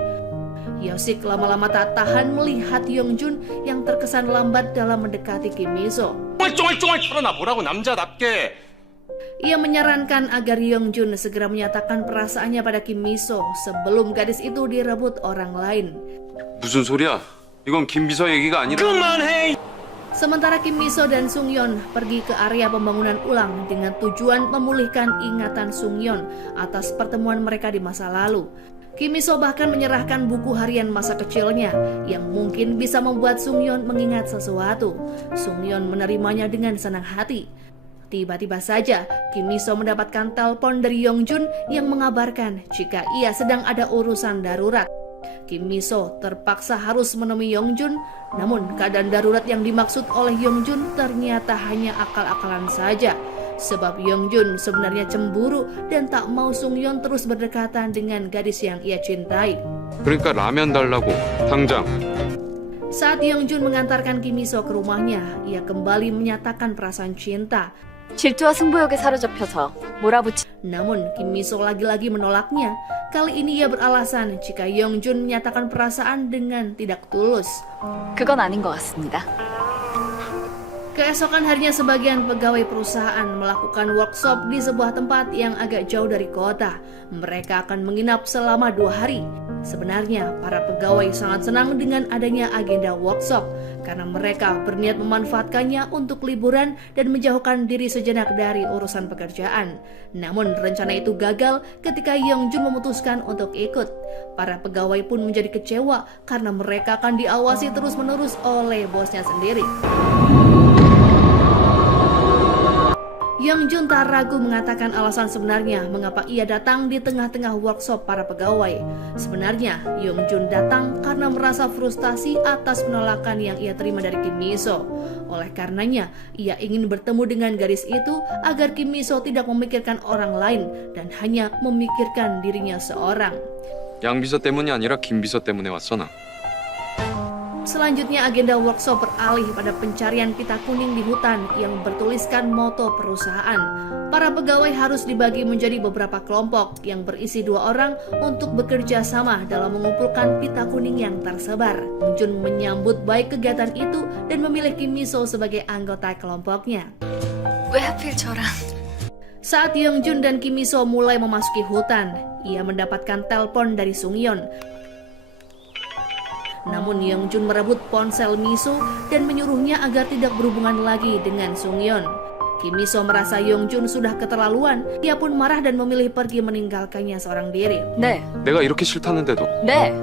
Yosik lama-lama tak tahan melihat Yongjun yang terkesan lambat dalam mendekati Kim Miso. 쫑알쫑알 털어놔 보라고 남자답게. Ia menyarankan agar Yongjun segera menyatakan perasaannya pada Kim Miso sebelum gadis itu direbut orang lain. 무슨 소리야? 이건 김비서 얘기가 아니라. 그만해. Sementara Kim Miso dan Sungyeon pergi ke area pembangunan ulang dengan tujuan memulihkan ingatan Sungyeon atas pertemuan mereka di masa lalu. Kim Miso bahkan menyerahkan buku harian masa kecilnya yang mungkin bisa membuat Sungyeon mengingat sesuatu. Sungyeon menerimanya dengan senang hati. Tiba-tiba saja, Kim Miso mendapatkan telepon dari Yongjun yang mengabarkan jika ia sedang ada urusan darurat. Kim Miso terpaksa harus menemui Yongjun, namun keadaan darurat yang dimaksud oleh Yongjun ternyata hanya akal-akalan saja. Sebab Yongjun sebenarnya cemburu dan tak mau Sungyeon terus berdekatan dengan gadis yang ia cintai. 그러니까 라면 달라고 당장. Saat Yongjun mengantarkan Kim Miso ke rumahnya, ia kembali menyatakan perasaan cinta. 질투와 승부욕에 사로잡혀서 몰아붙이. Namun Kim Miso lagi-lagi menolaknya. Kali ini ia beralasan jika Yongjun menyatakan perasaan dengan tidak tulus. 그건 아닌 것 같습니다. Keesokan harinya sebagian pegawai perusahaan melakukan workshop di sebuah tempat yang agak jauh dari kota. Mereka akan menginap selama 2 hari. Sebenarnya, para pegawai sangat senang dengan adanya agenda workshop karena mereka berniat memanfaatkannya untuk liburan dan menjauhkan diri sejenak dari urusan pekerjaan. Namun, rencana itu gagal ketika Yeongjun memutuskan untuk ikut. Para pegawai pun menjadi kecewa karena mereka akan diawasi terus-menerus oleh bosnya sendiri. Yeongjun tak ragu mengatakan alasan sebenarnya mengapa ia datang di tengah-tengah workshop para pegawai. Sebenarnya, Yeongjun datang karena merasa frustasi atas penolakan yang ia terima dari Kim Mi-so. Oleh karenanya, ia ingin bertemu dengan gadis itu agar Kim Mi-so tidak memikirkan orang lain dan hanya memikirkan dirinya seorang. 양 비서 때문이 아니라 김 비서 때문에 왔어 나. Selanjutnya agenda workshop beralih pada pencarian pita kuning di hutan yang bertuliskan moto perusahaan. Para pegawai harus dibagi menjadi beberapa kelompok yang berisi 2 orang untuk bekerja sama dalam mengumpulkan pita kuning yang tersebar. Jun menyambut baik kegiatan itu dan memilih Kim Mi-so sebagai anggota kelompoknya. 왜 하필 저랑? Saat Yeongjun dan Kim Mi-so mulai memasuki hutan, ia mendapatkan telepon dari Sung-yeon. Namun Yeongjun merebut ponsel Mi-so dan menyuruhnya agar tidak berhubungan lagi dengan Sung-yeon. Kim Mi-so merasa Yeongjun sudah keterlaluan, ia pun marah dan memilih pergi meninggalkannya seorang diri. 네, 내가 이렇게 싫다는데도. 네.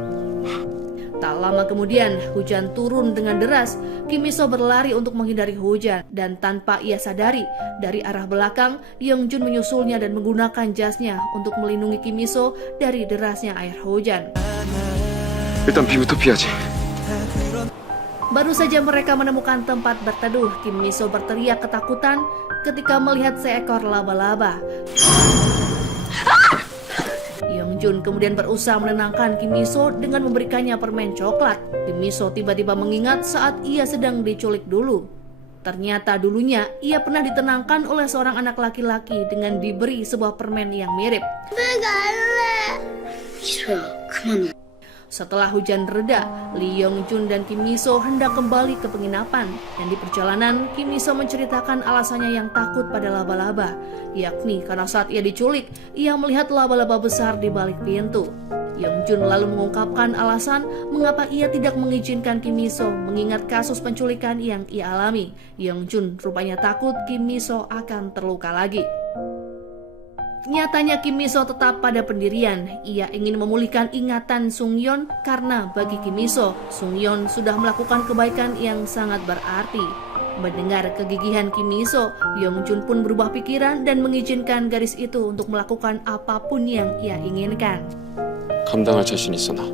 Tak lama kemudian, hujan turun dengan deras. Kim Mi-so berlari untuk menghindari hujan dan tanpa ia sadari, dari arah belakang, Yeongjun menyusulnya dan menggunakan jasnya untuk melindungi Kim Mi-so dari derasnya air hujan. 일단 비부터 피하지. Baru saja mereka menemukan tempat berteduh, Kim Mi-so berteriak ketakutan ketika melihat seekor laba-laba. Yeongjun kemudian berusaha menenangkan Kim Mi-so dengan memberikannya permen coklat. Kim Mi-so tiba-tiba mengingat saat ia sedang diculik dulu. Ternyata dulunya ia pernah ditenangkan oleh seorang anak laki-laki dengan diberi sebuah permen yang mirip. Setelah hujan reda, Lee Yeongjun dan Kim Mi-so hendak kembali ke penginapan. Dan di perjalanan, Kim Mi-so menceritakan alasannya yang takut pada laba-laba, yakni karena saat ia diculik, ia melihat laba-laba besar di balik pintu. Yeongjun lalu mengungkapkan alasan mengapa ia tidak mengizinkan Kim Mi-so mengingat kasus penculikan yang ia alami. Yeongjun rupanya takut Kim Mi-so akan terluka lagi. Nyatanya Kim Mi-so tetap pada pendirian. Ia ingin memulihkan ingatan Sung-yeon karena bagi Kim Mi-so, Sung-yeon sudah melakukan kebaikan yang sangat berarti. Mendengar kegigihan Kim Mi-so, Yeongjun pun berubah pikiran dan mengizinkan gadis itu untuk melakukan apapun yang ia inginkan. 감당할 자신 있어 나.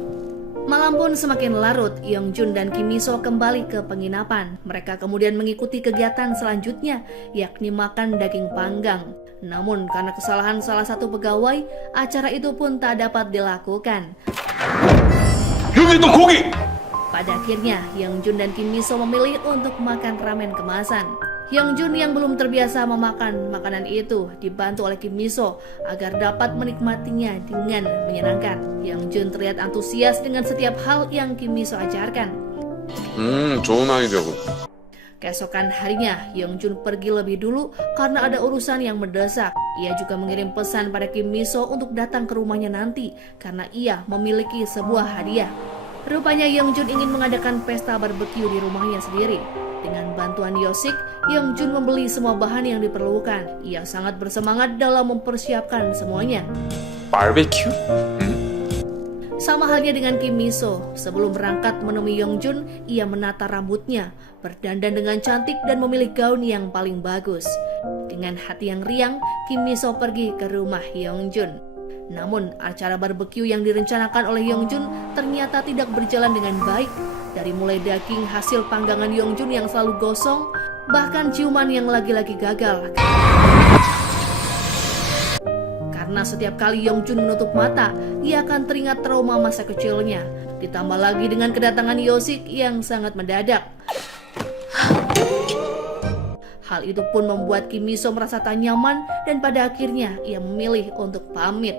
Malam pun semakin larut, Yeongjun dan Kim Mi-so kembali ke penginapan. Mereka kemudian mengikuti kegiatan selanjutnya, yakni makan daging panggang. Namun karena kesalahan salah satu pegawai, acara itu pun tak dapat dilakukan. Pada akhirnya, Yeongjun dan Kim Mi-so memilih untuk makan ramen kemasan. Yeongjun yang belum terbiasa memakan makanan itu dibantu oleh Kim Mi-so agar dapat menikmatinya dengan menyenangkan. Yeongjun terlihat antusias dengan setiap hal yang Kim Mi-so ajarkan. 좋은 아이디어고. Keesokan harinya, Yeongjun pergi lebih dulu karena ada urusan yang mendesak. Ia juga mengirim pesan pada Kim Mi-so untuk datang ke rumahnya nanti karena ia memiliki sebuah hadiah. Rupanya Yeongjun ingin mengadakan pesta barbeque di rumahnya sendiri. Dengan bantuan Yosik, Yeongjun membeli semua bahan yang diperlukan. Ia sangat bersemangat dalam mempersiapkan semuanya. 바베큐? Sama halnya dengan Kim Mi-so, sebelum berangkat menemui Yeongjun, ia menata rambutnya, berdandan dengan cantik dan memilih gaun yang paling bagus. Dengan hati yang riang, Kim Mi-so pergi ke rumah Yeongjun. Namun, acara barbeque yang direncanakan oleh Yeongjun ternyata tidak berjalan dengan baik. Dari mulai daging hasil panggangan Yeongjun yang selalu gosong, bahkan ciuman yang lagi-lagi gagal. Karena setiap kali Yeongjun menutup mata, ia akan teringat trauma masa kecilnya. Ditambah lagi dengan kedatangan Yosik yang sangat mendadak. Hal itu pun membuat Kim Mi-so merasa tak nyaman dan pada akhirnya ia memilih untuk pamit.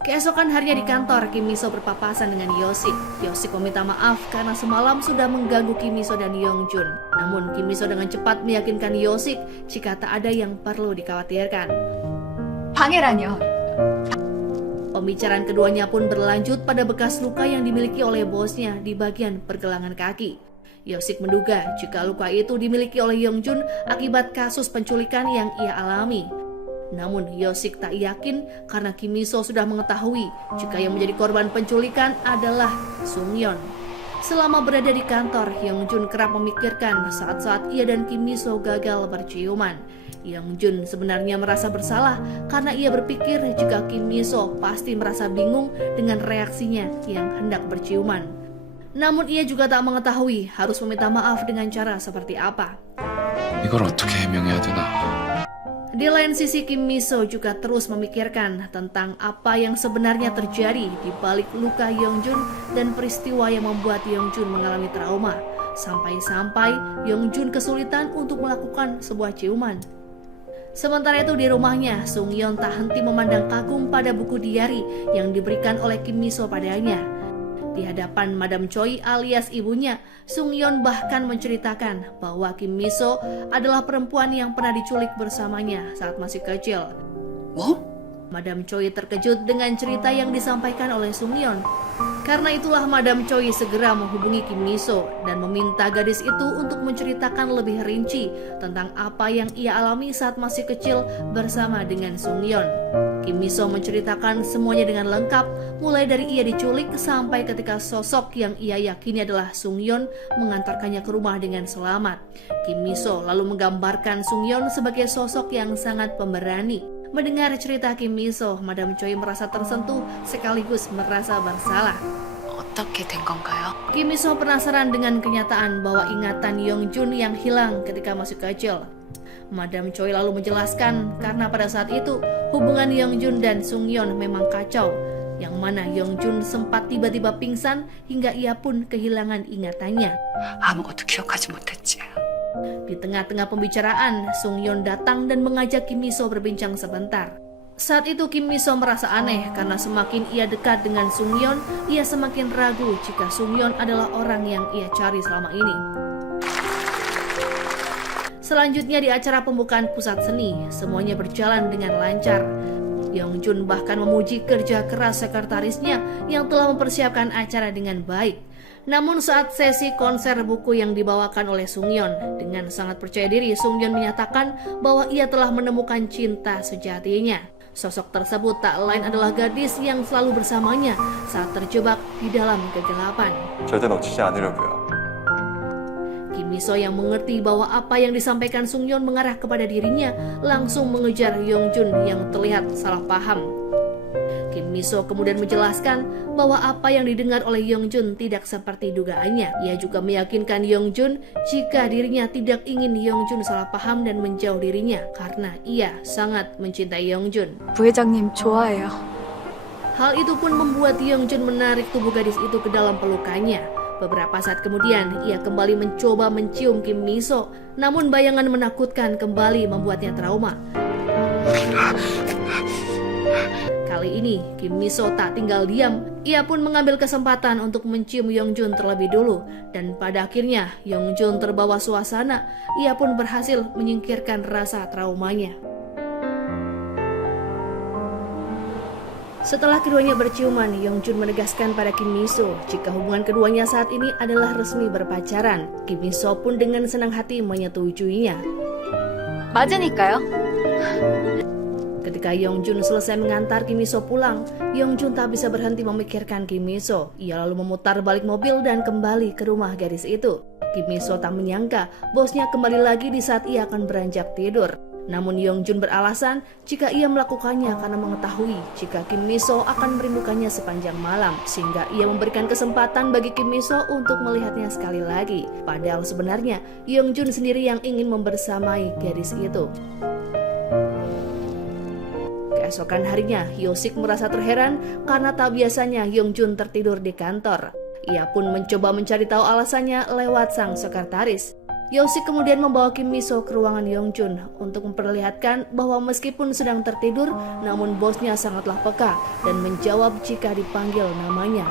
Keesokan harinya di kantor, Kim Mi-so berpapasan dengan Yosik. Yosik meminta maaf karena semalam sudah mengganggu Kim Mi-so dan Yeongjun. Namun Kim Mi-so dengan cepat meyakinkan Yosik jika tak ada yang perlu dikhawatirkan. 방해라뇨. Pembicaraan keduanya pun berlanjut pada bekas luka yang dimiliki oleh bosnya di bagian pergelangan kaki. Yosik menduga jika luka itu dimiliki oleh Yongjun akibat kasus penculikan yang ia alami. Namun Yosik tak yakin karena Kim Mi-so sudah mengetahui jika yang menjadi korban penculikan adalah Sung-yeon. Selama berada di kantor, Yongjun kerap memikirkan saat-saat ia dan Kim Mi-so gagal berciuman. Yongjun sebenarnya merasa bersalah karena ia berpikir jika Kim Mi-so pasti merasa bingung dengan reaksinya yang hendak berciuman. Namun ia juga tak mengetahui harus meminta maaf dengan cara seperti apa. 이걸 어떻게 해명해야 되나? Di lain sisi, Kim Mi-so juga terus memikirkan tentang apa yang sebenarnya terjadi di balik luka Yongjun dan peristiwa yang membuat Yongjun mengalami trauma. Sampai-sampai Yongjun kesulitan untuk melakukan sebuah ciuman. Sementara itu di rumahnya, Sung-yeon tak henti memandang kagum pada buku diari yang diberikan oleh Kim Mi-so padanya. Di hadapan Madam Choi alias ibunya, Sung-yeon bahkan menceritakan bahwa Kim Mi-so adalah perempuan yang pernah diculik bersamanya saat masih kecil. Madam Choi terkejut dengan cerita yang disampaikan oleh Sung-yeon. Karena itulah Madam Choi segera menghubungi Kim Mi-so dan meminta gadis itu untuk menceritakan lebih rinci tentang apa yang ia alami saat masih kecil bersama dengan Sung-yeon. Kim Mi-so menceritakan semuanya dengan lengkap, mulai dari ia diculik sampai ketika sosok yang ia yakini adalah Sung-yeon mengantarkannya ke rumah dengan selamat. Kim Mi-so lalu menggambarkan Sung-yeon sebagai sosok yang sangat pemberani. Mendengar cerita Kim Mi-so, Madam Choi merasa tersentuh sekaligus merasa bersalah. 어떻게 된 건가요? Kim Mi-so penasaran dengan kenyataan bahwa ingatan Yongjun yang hilang ketika masih kecil. Madam Choi lalu menjelaskan karena pada saat itu hubungan Yongjun dan Sung-yeon memang kacau, yang mana Yongjun sempat tiba-tiba pingsan hingga ia pun kehilangan ingatannya. 아무것도 기억하지 못했지. Di tengah-tengah pembicaraan, Sung-yeon datang dan mengajak Kim Mi-so berbincang sebentar. Saat itu Kim Mi-so merasa aneh karena semakin ia dekat dengan Sung-yeon, ia semakin ragu jika Sung-yeon adalah orang yang ia cari selama ini. Selanjutnya di acara pembukaan pusat seni, semuanya berjalan dengan lancar. Yongjun bahkan memuji kerja keras sekretarisnya yang telah mempersiapkan acara dengan baik. Namun saat sesi konser buku yang dibawakan oleh Sung-yeon, dengan sangat percaya diri Sung-yeon menyatakan bahwa ia telah menemukan cinta sejatinya. Sosok tersebut tak lain adalah gadis yang selalu bersamanya saat terjebak di dalam kegelapan. 절대 놓치지 않으려고요. Kim Mi-so yang mengerti bahwa apa yang disampaikan Sung-yeon mengarah kepada dirinya langsung mengejar Yongjun yang terlihat salah paham. Kim Mi-so kemudian menjelaskan bahwa apa yang didengar oleh Yongjun tidak seperti dugaannya. Ia juga meyakinkan Yongjun jika dirinya tidak ingin Yongjun salah paham dan menjauh dirinya karena ia sangat mencintai Yongjun. 부회장님 좋아해요. Hal itu pun membuat Yongjun menarik tubuh gadis itu ke dalam pelukannya. Beberapa saat kemudian, ia kembali mencoba mencium Kim Mi-so, namun bayangan menakutkan kembali membuatnya trauma. Kali ini, Kim Mi-so tak tinggal diam. Ia pun mengambil kesempatan untuk mencium Yongjun terlebih dulu. Dan pada akhirnya, Yongjun terbawa suasana. Ia pun berhasil menyingkirkan rasa traumanya. Setelah keduanya berciuman, Yongjun menegaskan pada Kim Mi-so jika hubungan keduanya saat ini adalah resmi berpacaran. Kim Mi-so pun dengan senang hati menyetujuinya. 맞으니까요. Ketika Yongjun selesai mengantar Kim Mi-so pulang, Yongjun tak bisa berhenti memikirkan Kim Mi-so. Ia lalu memutar balik mobil dan kembali ke rumah gadis itu. Kim Mi-so tak menyangka bosnya kembali lagi di saat ia akan beranjak tidur. Namun Yongjun beralasan jika ia melakukannya karena mengetahui jika Kim Mi-so akan merindukannya sepanjang malam, sehingga ia memberikan kesempatan bagi Kim Mi-so untuk melihatnya sekali lagi. Padahal sebenarnya Yongjun sendiri yang ingin membersamai gadis itu. Keesokan harinya, Yosik merasa terheran karena tak biasanya Yongjun tertidur di kantor. Ia pun mencoba mencari tahu alasannya lewat sang sekretaris. Yosik kemudian membawa Kim Mi-so ke ruangan Yongjun untuk memperlihatkan bahwa meskipun sedang tertidur, namun bosnya sangatlah peka dan menjawab jika dipanggil namanya.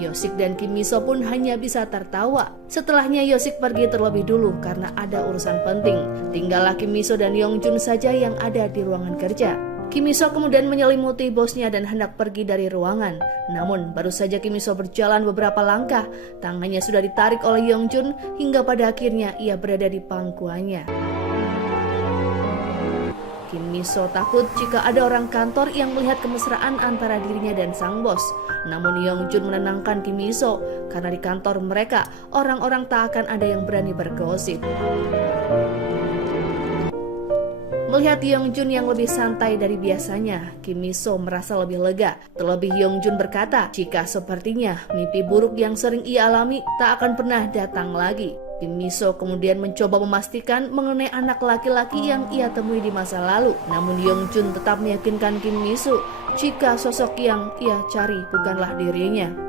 Yosik dan Kim Mi-so pun hanya bisa tertawa. Setelahnya Yosik pergi terlebih dulu karena ada urusan penting. Tinggallah Kim Mi-so dan Yongjun saja yang ada di ruangan kerja. Kim Miso kemudian menyelimuti bosnya dan hendak pergi dari ruangan. Namun baru saja Kim Miso berjalan beberapa langkah, tangannya sudah ditarik oleh Yongjun hingga pada akhirnya ia berada di pangkuannya. Kim Miso takut jika ada orang kantor yang melihat kemesraan antara dirinya dan sang bos. Namun Yongjun menenangkan Kim Miso karena di kantor mereka orang-orang tak akan ada yang berani bergosip. Melihat Yongjun yang lebih santai dari biasanya, Kim Miso merasa lebih lega. Terlebih Yongjun berkata jika sepertinya mimpi buruk yang sering ia alami tak akan pernah datang lagi. Kim Miso kemudian mencoba memastikan mengenai anak laki-laki yang ia temui di masa lalu. Namun Yongjun tetap meyakinkan Kim Miso jika sosok yang ia cari bukanlah dirinya.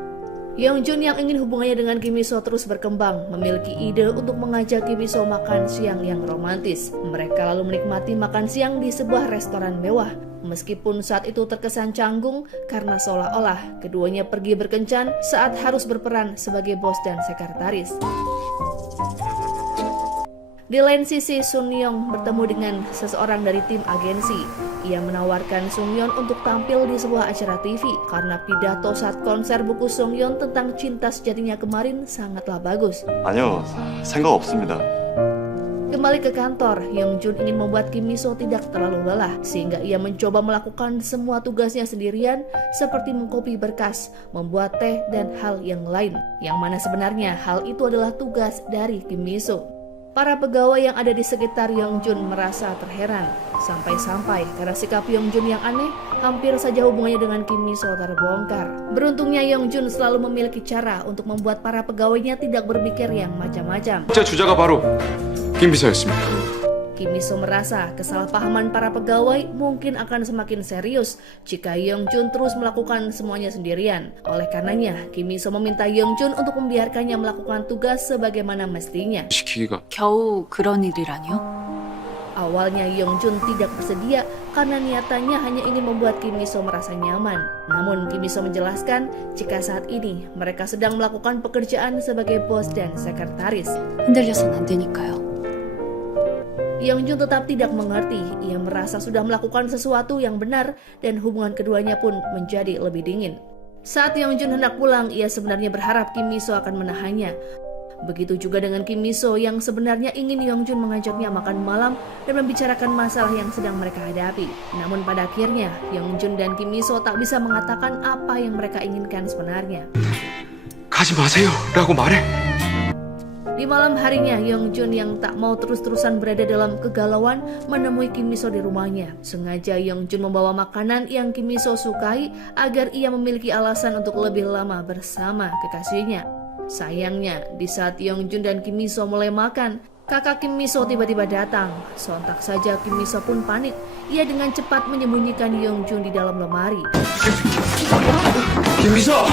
Yongjun yang ingin hubungannya dengan Kim Miso terus berkembang, memiliki ide untuk mengajak Kim Miso makan siang yang romantis. Mereka lalu menikmati makan siang di sebuah restoran mewah. Meskipun saat itu terkesan canggung karena seolah-olah keduanya pergi berkencan saat harus berperan sebagai bos dan sekretaris. Di lain sisi, Sun Young bertemu dengan seseorang dari tim agensi. Ia menawarkan Sung Yeon untuk tampil di sebuah acara TV karena pidato saat konser buku Sung Yeon tentang cinta sejatinya kemarin sangatlah bagus. 아니요, 생각 없습니다. Kembali ke kantor, Yongjun ingin membuat Kim Miso tidak terlalu lelah sehingga ia mencoba melakukan semua tugasnya sendirian seperti mengkopi berkas, membuat teh, dan hal yang lain. Yang mana sebenarnya hal itu adalah tugas dari Kim Miso. Para pegawai yang ada di sekitar Yongjun merasa terheran. Sampai-sampai karena sikap Yongjun yang aneh, hampir saja hubungannya dengan Kim Miso terbongkar. Beruntungnya Yongjun selalu memiliki cara untuk membuat para pegawainya tidak berpikir yang macam-macam. 제 주자가 바로 김비서였습니다. Kim Miso merasa kesalahpahaman para pegawai mungkin akan semakin serius jika Yongjun terus melakukan semuanya sendirian. Oleh karenanya, Kim Miso meminta Yongjun untuk membiarkannya melakukan tugas sebagaimana mestinya. 시키기가 겨우 그런 일이라뇨? Awalnya Yongjun tidak bersedia karena niatannya hanya ingin membuat Kim Miso merasa nyaman. Namun Kim Miso menjelaskan jika saat ini mereka sedang melakukan pekerjaan sebagai bos dan sekretaris. 흔들려선 안 되니까요. Yongjun tetap tidak mengerti. Ia merasa sudah melakukan sesuatu yang benar dan hubungan keduanya pun menjadi lebih dingin. Saat Yongjun hendak pulang, ia sebenarnya berharap Kim Miso akan menahannya. Begitu juga dengan Kim Miso yang sebenarnya ingin Yongjun mengajaknya makan malam dan membicarakan masalah yang sedang mereka hadapi. Namun pada akhirnya, Yongjun dan Kim Miso tak bisa mengatakan apa yang mereka inginkan sebenarnya. 가지 마세요 라고 말해. Di malam harinya, Yongjun yang tak mau terus-terusan berada dalam kegalauan menemui Kim Miso di rumahnya. Sengaja Yongjun membawa makanan yang Kim Miso sukai agar ia memiliki alasan untuk lebih lama bersama kekasihnya. Sayangnya, di saat Yongjun dan Kim Miso mulai makan, kakak Kim Miso tiba-tiba datang. Sontak saja Kim Miso pun panik. Ia dengan cepat menyembunyikan Yongjun di dalam lemari. 김비서!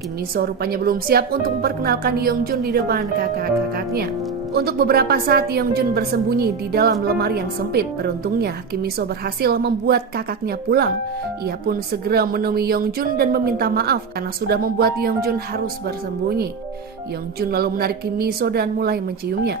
Kim Miso rupanya belum siap untuk memperkenalkan Yongjun di depan kakak-kakaknya. Untuk beberapa saat Yongjun bersembunyi di dalam lemari yang sempit. Beruntungnya Kim Miso berhasil membuat kakaknya pulang. Ia pun segera menemui Yongjun dan meminta maaf karena sudah membuat Yongjun harus bersembunyi. Yongjun lalu menarik Kim Miso dan mulai menciumnya.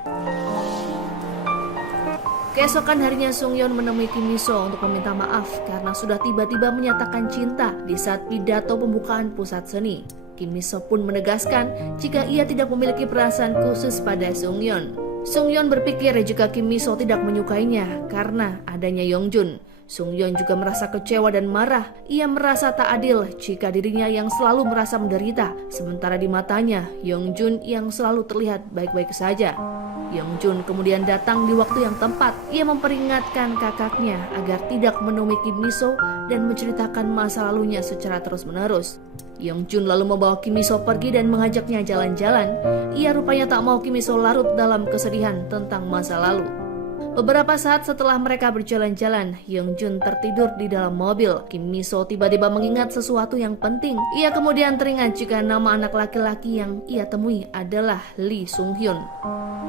Keesokan harinya Sung Yeon menemui Kim Miso untuk meminta maaf karena sudah tiba-tiba menyatakan cinta di saat pidato pembukaan pusat seni. Kim Miso pun menegaskan jika ia tidak memiliki perasaan khusus pada Sung Yeon. Sung Yeon berpikir jika Kim Miso tidak menyukainya karena adanya Yongjun. Sung Yeon juga merasa kecewa dan marah. Ia merasa tak adil jika dirinya yang selalu merasa menderita, sementara di matanya Yongjun yang selalu terlihat baik-baik saja. Yongjun kemudian datang di waktu yang tepat. Ia memperingatkan kakaknya agar tidak menemui Kim Miso dan menceritakan masa lalunya secara terus-menerus. Yongjun lalu membawa Kim Miso pergi dan mengajaknya jalan-jalan. Ia rupanya tak mau Kim Miso larut dalam kesedihan tentang masa lalu. Beberapa saat setelah mereka berjalan-jalan, Yongjun tertidur di dalam mobil. Kim Miso tiba-tiba mengingat sesuatu yang penting. Ia kemudian teringat jika nama anak laki-laki yang ia temui adalah Lee Sung Hyun.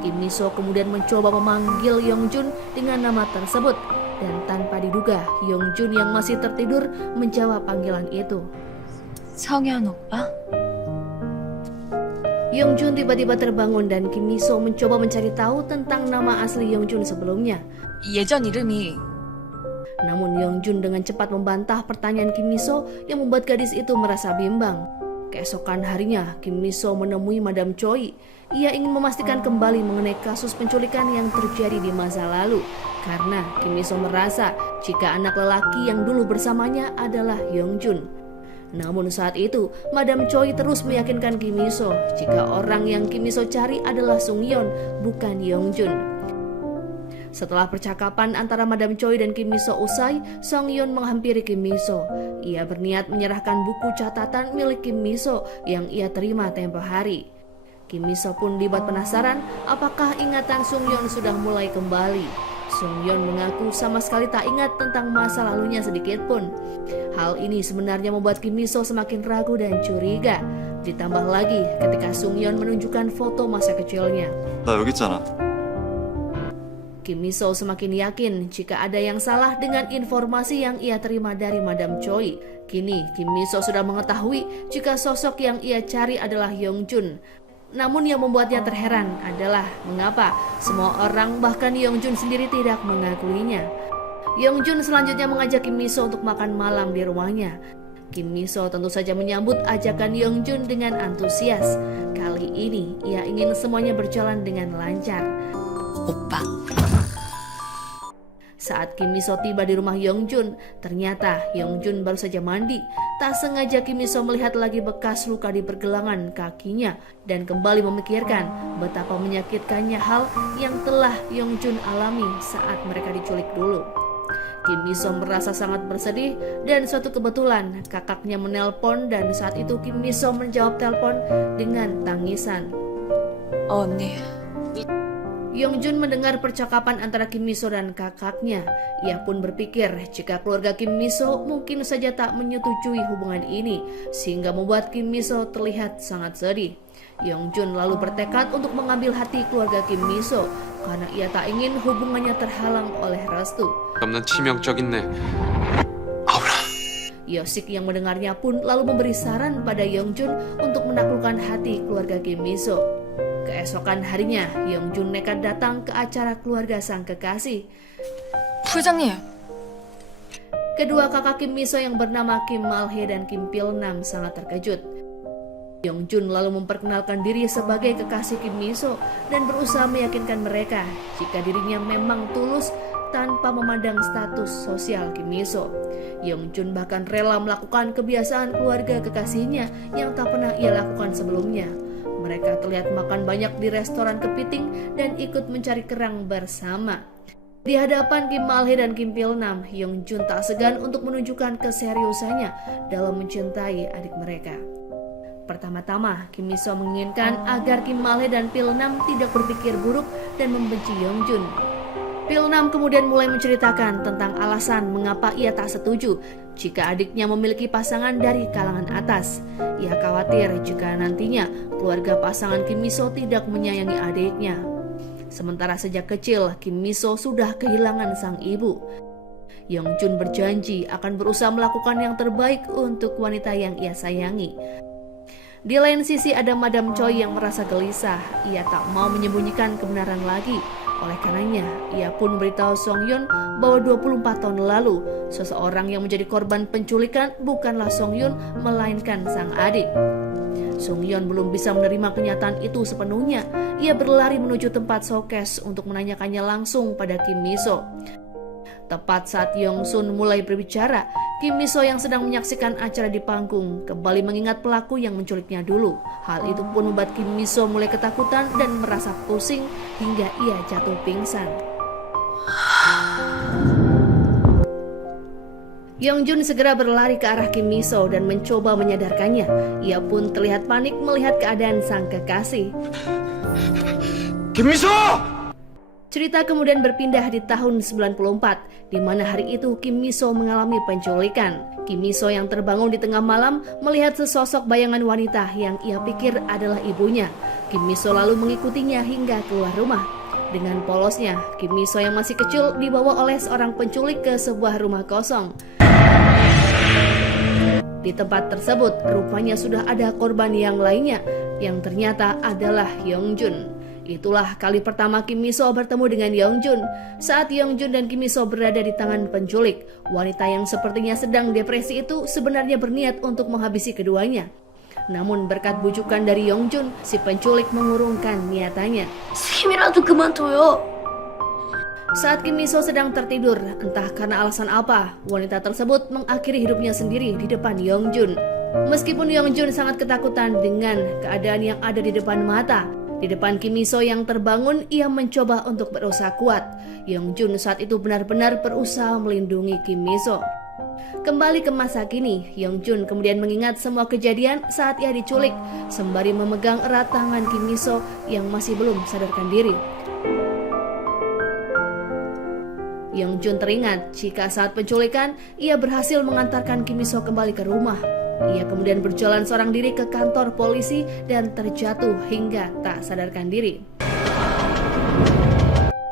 Kim Miso kemudian mencoba memanggil Yongjun dengan nama tersebut. Dan tanpa diduga, Yongjun yang masih tertidur menjawab panggilan itu. 성현 오빠? Yongjun tiba-tiba terbangun dan Kim Miso mencoba mencari tahu tentang nama asli Yongjun sebelumnya. 예전 이름이 Namun Yongjun dengan cepat membantah pertanyaan Kim Miso yang membuat gadis itu merasa bimbang. Keesokan harinya, Kim Miso menemui Madam Choi. Ia ingin memastikan kembali mengenai kasus penculikan yang terjadi di masa lalu. Karena Kim Miso merasa jika anak lelaki yang dulu bersamanya adalah Yongjun. Namun saat itu, Madam Choi terus meyakinkan Kim Miso jika orang yang Kim Miso cari adalah Sung Yeon, bukan Yongjun. Setelah percakapan antara Madam Choi dan Kim Miso usai, Sung Yeon menghampiri Kim Miso. Ia berniat menyerahkan buku catatan milik Kim Miso yang ia terima tempo hari. Kim Miso pun dibuat penasaran apakah ingatan Sung Yeon sudah mulai kembali. Sung Yeon mengaku sama sekali tak ingat tentang masa lalunya sedikit pun. Hal ini sebenarnya membuat Kim Miso semakin ragu dan curiga. Ditambah lagi ketika Sung Yeon menunjukkan foto masa kecilnya. 나 여기 있잖아. Kim Miso semakin yakin jika ada yang salah dengan informasi yang ia terima dari Madam Choi. Kini Kim Miso sudah mengetahui jika sosok yang ia cari adalah Yongjun. Namun yang membuatnya terheran adalah mengapa semua orang bahkan Yongjun sendiri tidak mengakuinya. Yongjun selanjutnya mengajak Kim Miso untuk makan malam di rumahnya. Kim Miso tentu saja menyambut ajakan Yongjun dengan antusias. Kali ini ia ingin semuanya berjalan dengan lancar. 오빠. Saat Kim Miso tiba di rumah Yongjun, ternyata Yongjun baru saja mandi. Tak sengaja Kim Miso melihat lagi bekas luka di pergelangan kakinya dan kembali memikirkan betapa menyakitkannya hal yang telah Yongjun alami saat mereka diculik dulu. Kim Miso merasa sangat bersedih dan suatu kebetulan kakaknya menelpon dan saat itu Kim Miso menjawab telepon dengan tangisan. 언니. Yongjun mendengar percakapan antara Kim Miso dan kakaknya. Ia pun berpikir jika keluarga Kim Miso mungkin saja tak menyetujui hubungan ini, sehingga membuat Kim Miso terlihat sangat sedih. Yongjun lalu bertekad untuk mengambil hati keluarga Kim Miso karena ia tak ingin hubungannya terhalang oleh restu. 없는 치명적인 내 아우라. Yosik yang mendengarnya pun lalu memberi saran pada Yongjun untuk menaklukkan hati keluarga Kim Miso. Keesokan harinya, Yongjun nekat datang ke acara keluarga sang kekasih. 부장님. Kedua kakak Kim Miso yang bernama Kim Malhae dan Kim Pilnam sangat terkejut. Yongjun lalu memperkenalkan diri sebagai kekasih Kim Miso dan berusaha meyakinkan mereka jika dirinya memang tulus tanpa memandang status sosial Kim Miso. Yongjun bahkan rela melakukan kebiasaan keluarga kekasihnya yang tak pernah ia lakukan sebelumnya. Mereka terlihat makan banyak di restoran kepiting dan ikut mencari kerang bersama. Di hadapan Kim Malhae dan Kim Pilnam, Yongjun tak segan untuk menunjukkan keseriusannya dalam mencintai adik mereka. Pertama-tama, Kim Miso menginginkan agar Kim Malhae dan Pilnam tidak berpikir buruk dan membenci Yongjun. Pilnam kemudian mulai menceritakan tentang alasan mengapa ia tak setuju jika adiknya memiliki pasangan dari kalangan atas. Ia khawatir jika nantinya keluarga pasangan Kim Miso tidak menyayangi adiknya. Sementara sejak kecil, Kim Miso sudah kehilangan sang ibu. Yongjun berjanji akan berusaha melakukan yang terbaik untuk wanita yang ia sayangi. Di lain sisi ada Madam Choi yang merasa gelisah. Ia tak mau menyembunyikan kebenaran lagi. Oleh karenanya, ia pun memberitahu Sung Yeon bahwa 24 tahun lalu, seseorang yang menjadi korban penculikan bukanlah Sung Yeon, melainkan sang adik. Sung Yeon belum bisa menerima kenyataan itu sepenuhnya. Ia berlari menuju tempat showcase untuk menanyakannya langsung pada Kim Miso. Tepat saat Yong Sun mulai berbicara, Kim Miso yang sedang menyaksikan acara di panggung kembali mengingat pelaku yang menculiknya dulu. Hal itu pun membuat Kim Miso mulai ketakutan dan merasa pusing hingga ia jatuh pingsan. Yongjun segera berlari ke arah Kim Miso dan mencoba menyadarkannya. Ia pun terlihat panik melihat keadaan sang kekasih. 김미소! Cerita kemudian berpindah di tahun 94, di mana hari itu Kim Miso mengalami penculikan. Kim Miso yang terbangun di tengah malam melihat sesosok bayangan wanita yang ia pikir adalah ibunya. Kim Miso lalu mengikutinya hingga keluar rumah. Dengan polosnya, Kim Miso yang masih kecil dibawa oleh seorang penculik ke sebuah rumah kosong. Di tempat tersebut, rupanya sudah ada korban yang lainnya, yang ternyata adalah Yongjun. Itulah kali pertama Kim Miso bertemu dengan Yeongjun. Saat Yeongjun dan Kim Miso berada di tangan penculik, wanita yang sepertinya sedang depresi itu sebenarnya berniat untuk menghabisi keduanya. Namun berkat bujukan dari Yeongjun, si penculik mengurungkan niatannya. 쌤이라도 그만둬요. Saat Kim Miso sedang tertidur, entah karena alasan apa, wanita tersebut mengakhiri hidupnya sendiri di depan Yeongjun. Meskipun Yeongjun sangat ketakutan dengan keadaan yang ada di depan mata, di depan Kim Miso yang terbangun, ia mencoba untuk berusaha kuat. Yeongjun saat itu benar-benar berusaha melindungi Kim Miso. Kembali ke masa kini, Yeongjun kemudian mengingat semua kejadian saat ia diculik, sembari memegang erat tangan Kim Miso yang masih belum sadarkan diri. Yeongjun teringat jika saat penculikan, ia berhasil mengantarkan Kim Miso kembali ke rumah. Ia kemudian berjalan seorang diri ke kantor polisi dan terjatuh hingga tak sadarkan diri.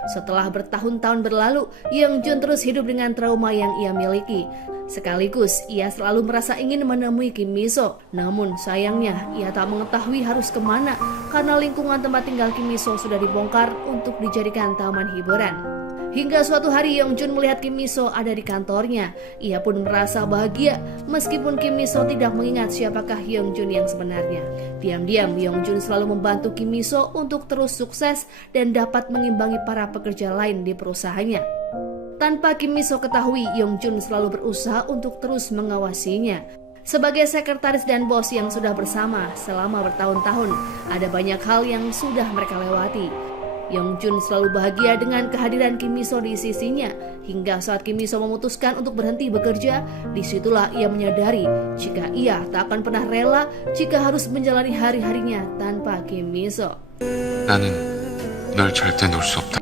Setelah bertahun-tahun berlalu, Yeongjun terus hidup dengan trauma yang ia miliki. Sekaligus, ia selalu merasa ingin menemui Kim Miso. Namun sayangnya, ia tak mengetahui harus kemana karena lingkungan tempat tinggal Kim Miso sudah dibongkar untuk dijadikan taman hiburan. Hingga suatu hari Yeongjun melihat Kim Miso ada di kantornya. Ia pun merasa bahagia meskipun Kim Miso tidak mengingat siapakah Yeongjun yang sebenarnya. Diam-diam Yeongjun selalu membantu Kim Miso untuk terus sukses dan dapat mengimbangi para pekerja lain di perusahaannya. Tanpa Kim Miso ketahui, Yeongjun selalu berusaha untuk terus mengawasinya. Sebagai sekretaris dan bos yang sudah bersama selama bertahun-tahun, ada banyak hal yang sudah mereka lewati. Yeongjun selalu bahagia dengan kehadiran Kim Miso di sisinya, hingga saat Kim Miso memutuskan untuk berhenti bekerja, disitulah ia menyadari jika ia tak akan pernah rela jika harus menjalani hari-harinya tanpa Kim Miso. 나는 널 절대 놓을 수 없다.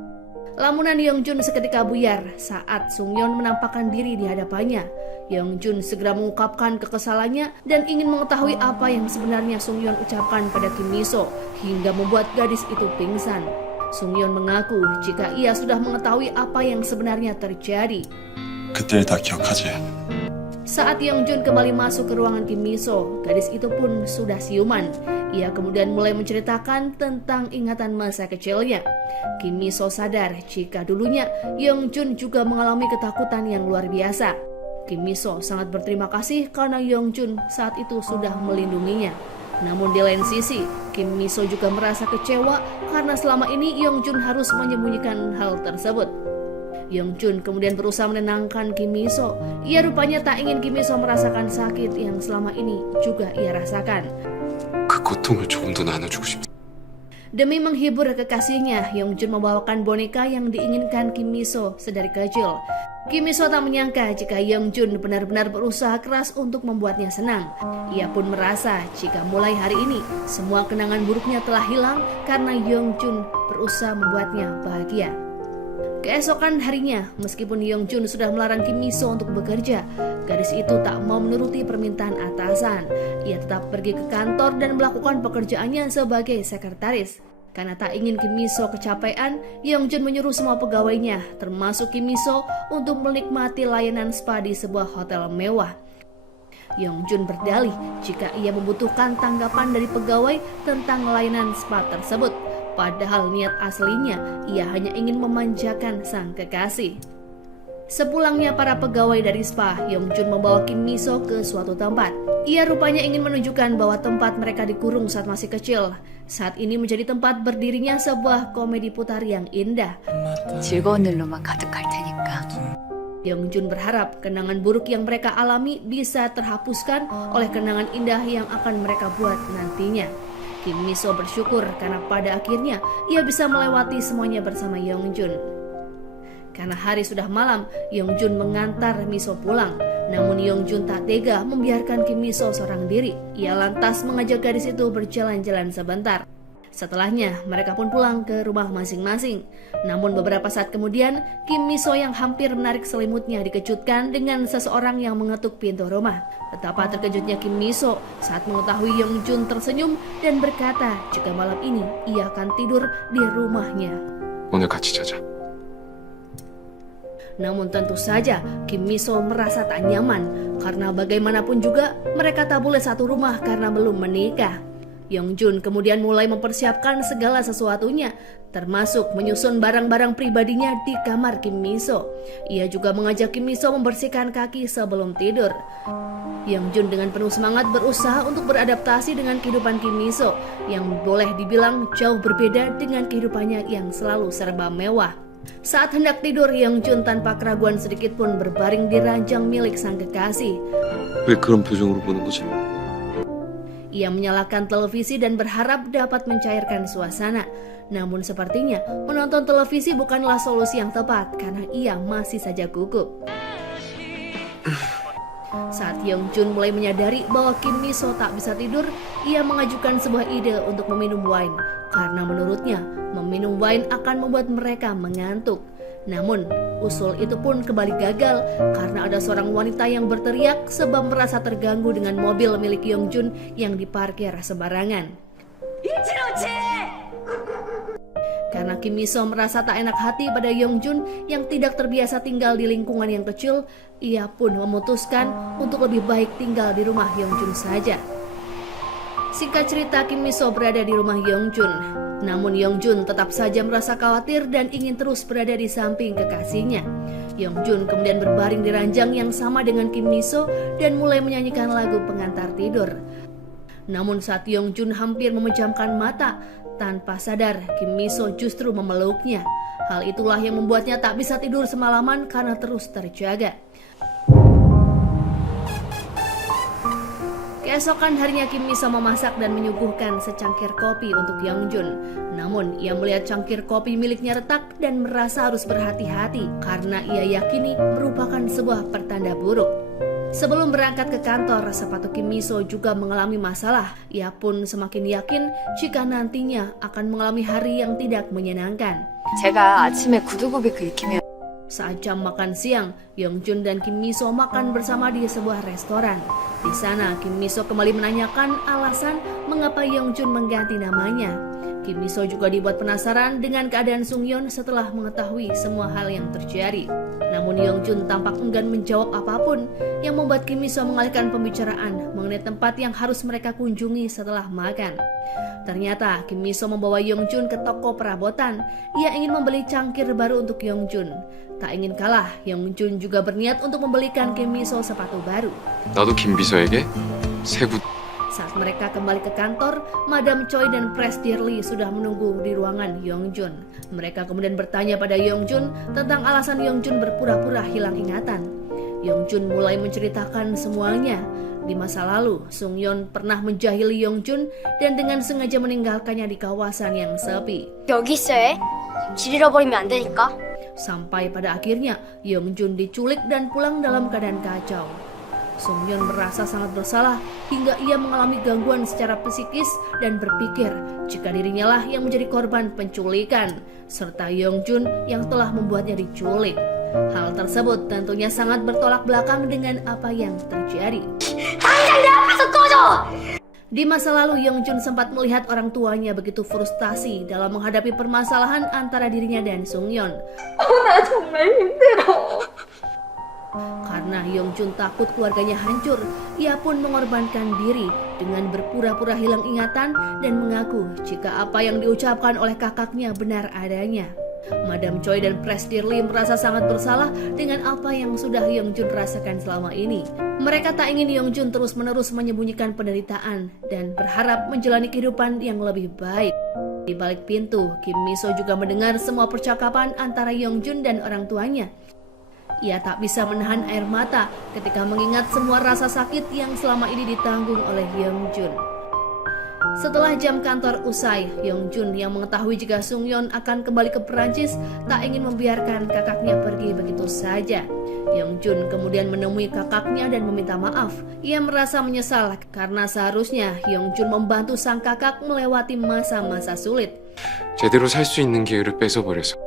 Lamunan Yeongjun seketika buyar saat Sungyeon menampakkan diri di hadapannya. Yeongjun segera mengungkapkan kekesalannya dan ingin mengetahui apa yang sebenarnya Sungyeon ucapkan pada Kim Miso hingga membuat gadis itu pingsan. Sungyeon mengaku jika ia sudah mengetahui apa yang sebenarnya terjadi. 그때를 다 기억하지? Saat Yeongjun kembali masuk ke ruangan Kim Miso, gadis itu pun sudah siuman. Ia kemudian mulai menceritakan tentang ingatan masa kecilnya. Kim Miso sadar jika dulunya Yeongjun juga mengalami ketakutan yang luar biasa. Kim Miso sangat berterima kasih karena Yeongjun saat itu sudah melindunginya. Namun di lain sisi, Kim Miso juga merasa kecewa karena selama ini Yeongjun harus menyembunyikan hal tersebut. Yeongjun kemudian berusaha menenangkan Kim Miso. Ia rupanya tak ingin Kim Miso merasakan sakit yang selama ini juga ia rasakan. 그 고통을 조금 더 나눠주고 싶다. Demi menghibur kekasihnya, Yeongjun membawakan boneka yang diinginkan Kim Miso sedari kecil. Kim Miso tak menyangka jika Yeongjun benar-benar berusaha keras untuk membuatnya senang. Ia pun merasa jika mulai hari ini semua kenangan buruknya telah hilang karena Yeongjun berusaha membuatnya bahagia. Keesokan harinya, meskipun Yeongjun sudah melarang Kim Miso untuk bekerja, gadis itu tak mau menuruti permintaan atasan. Ia tetap pergi ke kantor dan melakukan pekerjaannya sebagai sekretaris. Karena tak ingin Kim Miso kecapean, Yeongjun menyuruh semua pegawainya, termasuk Kim Miso, untuk menikmati layanan spa di sebuah hotel mewah. Yeongjun berdalih jika ia membutuhkan tanggapan dari pegawai tentang layanan spa tersebut. Padahal niat aslinya, ia hanya ingin memanjakan sang kekasih. Sepulangnya para pegawai dari spa, Yeongjun membawa Kim Miso ke suatu tempat. Ia rupanya ingin menunjukkan bahwa tempat mereka dikurung saat masih kecil saat ini menjadi tempat berdirinya sebuah komedi putar yang indah. 즐거운 일로만 가득할 테니까. Yeongjun berharap kenangan buruk yang mereka alami bisa terhapuskan oleh kenangan indah yang akan mereka buat nantinya. Kim Miso bersyukur karena pada akhirnya ia bisa melewati semuanya bersama Yeongjun. Karena hari sudah malam, Yeongjun mengantar Miso pulang. Namun Yeongjun tak tega membiarkan Kim Miso seorang diri. Ia lantas mengajak gadis itu berjalan-jalan sebentar. Setelahnya, mereka pun pulang ke rumah masing-masing. Namun beberapa saat kemudian, Kim Miso yang hampir menarik selimutnya dikejutkan dengan seseorang yang mengetuk pintu rumah. Betapa terkejutnya Kim Miso saat mengetahui Yeongjun tersenyum dan berkata jika malam ini ia akan tidur di rumahnya. 오늘 같이 자자. Namun tentu saja Kim Miso merasa tak nyaman karena bagaimanapun juga mereka tak boleh satu rumah karena belum menikah. Yongjun kemudian mulai mempersiapkan segala sesuatunya, termasuk menyusun barang-barang pribadinya di kamar Kim Miso. Ia juga mengajak Kim Miso membersihkan kaki sebelum tidur. Yongjun dengan penuh semangat berusaha untuk beradaptasi dengan kehidupan Kim Miso yang boleh dibilang jauh berbeda dengan kehidupannya yang selalu serba mewah. Saat hendak tidur, Yongjun tanpa keraguan sedikit pun berbaring di ranjang milik sang kekasih. 왜 그런 표정으로 보는 거지? Ia menyalakan televisi dan berharap dapat mencairkan suasana. Namun sepertinya menonton televisi bukanlah solusi yang tepat karena ia masih saja gugup. Saat Yongjun mulai menyadari bahwa Kim Miso tak bisa tidur, ia mengajukan sebuah ide untuk meminum wine. Karena menurutnya, meminum wine akan membuat mereka mengantuk. Namun, usul itu pun kembali gagal karena ada seorang wanita yang berteriak sebab merasa terganggu dengan mobil milik Yongjun yang diparkir sembarangan. Karena Kim Miso merasa tak enak hati pada Yongjun yang tidak terbiasa tinggal di lingkungan yang kecil, ia pun memutuskan untuk lebih baik tinggal di rumah Yongjun saja. Singkat cerita, Kim Miso berada di rumah Yongjun. Namun Yongjun tetap saja merasa khawatir dan ingin terus berada di samping kekasihnya. Yongjun kemudian berbaring di ranjang yang sama dengan Kim Miso dan mulai menyanyikan lagu pengantar tidur. Namun saat Yongjun hampir memejamkan mata, tanpa sadar Kim Miso justru memeluknya. Hal itulah yang membuatnya tak bisa tidur semalaman karena terus terjaga. Keesokan harinya Kim Miso memasak dan menyuguhkan secangkir kopi untuk Yongjun. Namun ia melihat cangkir kopi miliknya retak dan merasa harus berhati-hati karena ia yakini merupakan sebuah pertanda buruk. Sebelum berangkat ke kantor, sepatu Kim Miso juga mengalami masalah. Ia pun semakin yakin jika nantinya akan mengalami hari yang tidak menyenangkan. 제가 아침에 구두굽이 긁히면 Saat jam makan siang, Yongjun dan Kim Miso makan bersama di sebuah restoran. Di sana, Kim Miso kembali menanyakan alasan mengapa Yongjun mengganti namanya. Kim Miso juga dibuat penasaran dengan keadaan Sungyeon setelah mengetahui semua hal yang terjadi. Namun Yongjun tampak enggan menjawab apapun, yang membuat Kim Miso mengalihkan pembicaraan mengenai tempat yang harus mereka kunjungi setelah makan. Ternyata Kim Miso membawa Yongjun ke toko perabotan. Ia ingin membeli cangkir baru untuk Yongjun. Tak ingin kalah, Yongjun juga berniat untuk membelikan Kim Miso sepatu baru. 나도 김비서에게 새 구... Saat mereka kembali ke kantor, Madam Choi dan Prestige Lee sudah menunggu di ruangan Yongjun. Mereka kemudian bertanya pada Yongjun tentang alasan Yongjun berpura-pura hilang ingatan. Yongjun mulai menceritakan semuanya. Di masa lalu, Sungyeon pernah menjahili Yongjun dan dengan sengaja meninggalkannya di kawasan yang sepi. 여기 있어요. 길 잃어버리면 안 되니까. Sampai pada akhirnya, Yongjun diculik dan pulang dalam keadaan kacau. Sungyeon merasa sangat bersalah hingga ia mengalami gangguan secara psikis dan berpikir jika dirinya lah yang menjadi korban penculikan, serta Yongjun yang telah membuatnya diculik. Hal tersebut tentunya sangat bertolak belakang dengan apa yang terjadi. Di masa lalu, Yongjun sempat melihat orang tuanya begitu frustasi dalam menghadapi permasalahan antara dirinya dan Sungyeon. 나 정말 힘들어. Karena Yongjun takut keluarganya hancur, ia pun mengorbankan diri dengan berpura-pura hilang ingatan dan mengaku jika apa yang diucapkan oleh kakaknya benar adanya. Madam Choi dan Prestige Lee merasa sangat bersalah dengan apa yang sudah Yongjun rasakan selama ini. Mereka tak ingin Yongjun terus-menerus menyembunyikan penderitaan dan berharap menjalani kehidupan yang lebih baik. Di balik pintu, Kim Miso juga mendengar semua percakapan antara Yongjun dan orang tuanya. Ia tak bisa menahan air mata ketika mengingat semua rasa sakit yang selama ini ditanggung oleh Yongjun. Setelah jam kantor usai, Yongjun yang mengetahui jika Sungyeon akan kembali ke Perancis tak ingin membiarkan kakaknya pergi begitu saja. Yongjun kemudian menemui kakaknya dan meminta maaf. Ia merasa menyesal karena seharusnya Yongjun membantu sang kakak melewati masa-masa sulit. 제대로 살 수 있는 기회를 뺏어버려서.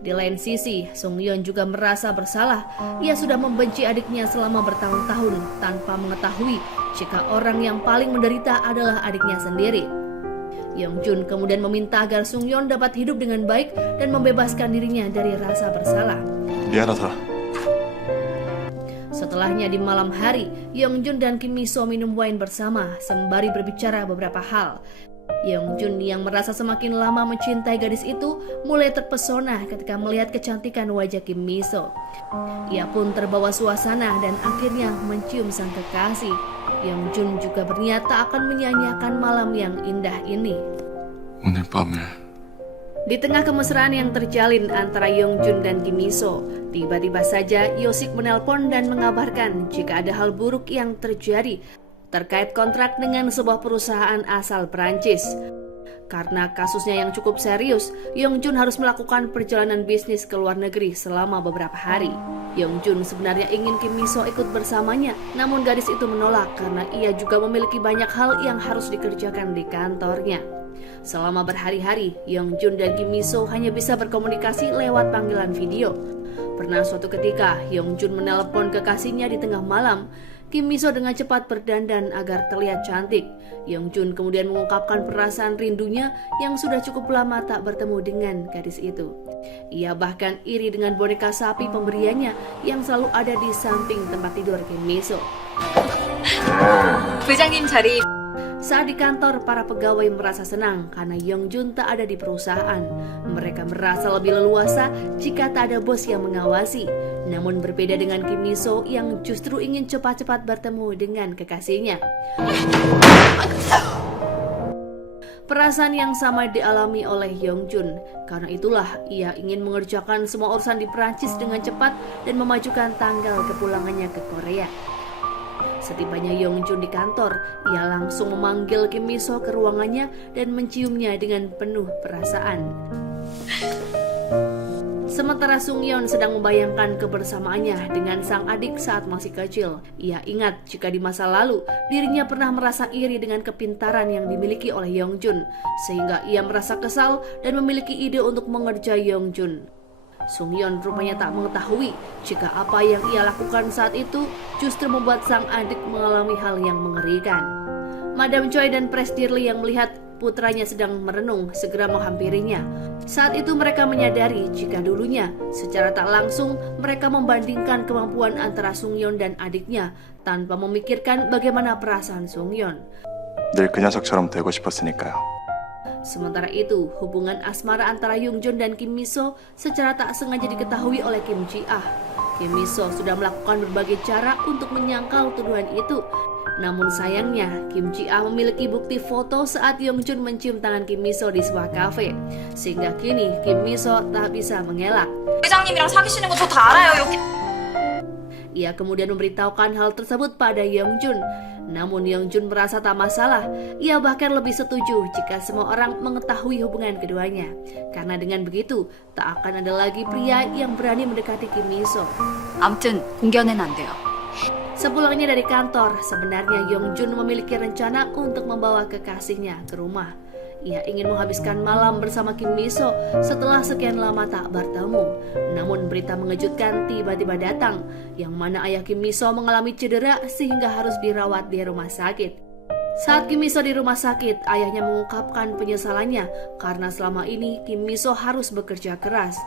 Di lain sisi, Sungyeon juga merasa bersalah. Ia sudah membenci adiknya selama bertahun-tahun tanpa mengetahui jika orang yang paling menderita adalah adiknya sendiri. Yongjun kemudian meminta agar Sungyeon dapat hidup dengan baik dan membebaskan dirinya dari rasa bersalah. 미안하다. Setelahnya di malam hari, Yeongjun dan Kim Mi-so minum wine bersama sembari berbicara beberapa hal. Yeongjun yang merasa semakin lama mencintai gadis itu mulai terpesona ketika melihat kecantikan wajah Kim Mi-so. Ia pun terbawa suasana dan akhirnya mencium sang kekasih. Yeongjun juga berniat tak akan menyanyiakan malam yang indah ini. 오늘 밤을 Di tengah kemesraan yang terjalin antara Yeongjun dan Kim Mi-so, tiba-tiba saja Yosik menelpon dan mengabarkan jika ada hal buruk yang terjadi terkait kontrak dengan sebuah perusahaan asal Perancis. Karena kasusnya yang cukup serius, Yeongjun harus melakukan perjalanan bisnis ke luar negeri selama beberapa hari. Yeongjun sebenarnya ingin Kim Mi-so ikut bersamanya, namun gadis itu menolak karena ia juga memiliki banyak hal yang harus dikerjakan di kantornya. Selama berhari-hari, Yeongjun dan Kim Mi-so hanya bisa berkomunikasi lewat panggilan video. Pernah suatu ketika, Yeongjun menelpon kekasihnya di tengah malam. Kim Mi-so dengan cepat berdandan agar terlihat cantik. Yeongjun kemudian mengungkapkan perasaan rindunya yang sudah cukup lama tak bertemu dengan gadis itu. Ia bahkan iri dengan boneka sapi pemberiannya yang selalu ada di samping tempat tidur Kim Mi-so. 부장님 자리. Saat di kantor, para pegawai merasa senang karena Yeongjun tak ada di perusahaan. Mereka merasa lebih leluasa jika tak ada bos yang mengawasi. Namun berbeda dengan Kim Mi-so yang justru ingin cepat-cepat bertemu dengan kekasihnya. Perasaan yang sama dialami oleh Yeongjun. Karena itulah ia ingin mengerjakan semua urusan di Perancis dengan cepat dan memajukan tanggal kepulangannya ke Korea. Setibanya Yeongjun di kantor, ia langsung memanggil Kim Mi-so ke ruangannya dan menciumnya dengan penuh perasaan. Sementara Sung-yeon sedang membayangkan kebersamaannya dengan sang adik saat masih kecil. Ia ingat jika di masa lalu dirinya pernah merasa iri dengan kepintaran yang dimiliki oleh Yeongjun, sehingga ia merasa kesal dan memiliki ide untuk mengerjai Yeongjun. Sung-yeon rupanya tak mengetahui jika apa yang ia lakukan saat itu justru membuat sang adik mengalami hal yang mengerikan. Madam Choi dan Prestirli yang melihat putranya sedang merenung segera menghampirinya. Saat itu mereka menyadari jika dulunya secara tak langsung mereka membandingkan kemampuan antara Sung-yeon dan adiknya tanpa memikirkan bagaimana perasaan Sung-yeon. 늘 그 녀석처럼 되고 싶었으니까요. Sementara itu, hubungan asmara antara Yeongjun dan Kim Mi-so secara tak sengaja diketahui oleh Kim Ji-ah. Kim Mi-so sudah melakukan berbagai cara untuk menyangkal tuduhan itu. Namun sayangnya, Kim Ji-ah memiliki bukti foto saat Yeongjun mencium tangan Kim Mi-so di sebuah kafe. Sehingga kini Kim Mi-so tak bisa mengelak. 회장님이랑 사귀시는 거 저 다 알아요. Ia kemudian memberitahukan hal tersebut pada Yeongjun. Namun Yeongjun merasa tak masalah. Ia bahkan lebih setuju jika semua orang mengetahui hubungan keduanya. Karena dengan begitu, tak akan ada lagi pria yang berani mendekati Kim Mi-so. 아무튼 공개는 안 돼요. Sepulangnya dari kantor, sebenarnya Yeongjun memiliki rencana untuk membawa kekasihnya ke rumah. Ia ingin menghabiskan malam bersama Kim Mi-so setelah sekian lama tak bertemu. Namun berita mengejutkan tiba-tiba datang, yang mana ayah Kim Mi-so mengalami cedera sehingga harus dirawat di rumah sakit. Saat Kim Mi-so di rumah sakit, ayahnya mengungkapkan penyesalannya karena selama ini Kim Mi-so harus bekerja keras.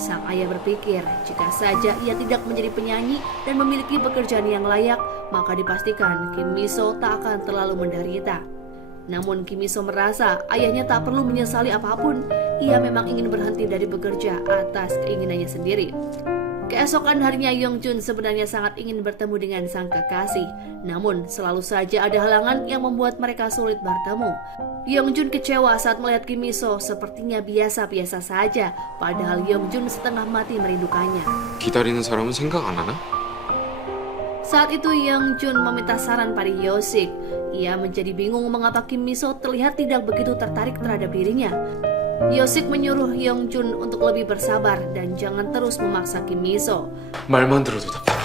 Sang ayah berpikir jika saja ia tidak menjadi penyanyi dan memiliki pekerjaan yang layak, maka dipastikan Kim Mi-so tak akan terlalu menderita. Namun Kim Mi-so merasa ayahnya tak perlu menyesali apapun. Ia memang ingin berhenti dari bekerja atas keinginannya sendiri. Keesokan harinya Yeongjun sebenarnya sangat ingin bertemu dengan sang kekasih. Namun selalu saja ada halangan yang membuat mereka sulit bertemu. Yeongjun kecewa saat melihat Kim Mi-so sepertinya biasa-biasa saja. Padahal Yeongjun setengah mati merindukannya. 기다리는 사람은 생각 안 하나? Saat itu Yeongjun meminta saran pada Yosik. Ia menjadi bingung mengapa Kim Mi-so terlihat tidak begitu tertarik terhadap dirinya. Yosik menyuruh Yeongjun untuk lebih bersabar dan jangan terus memaksa Kim Mi-so. 말만 들어도 답답하고.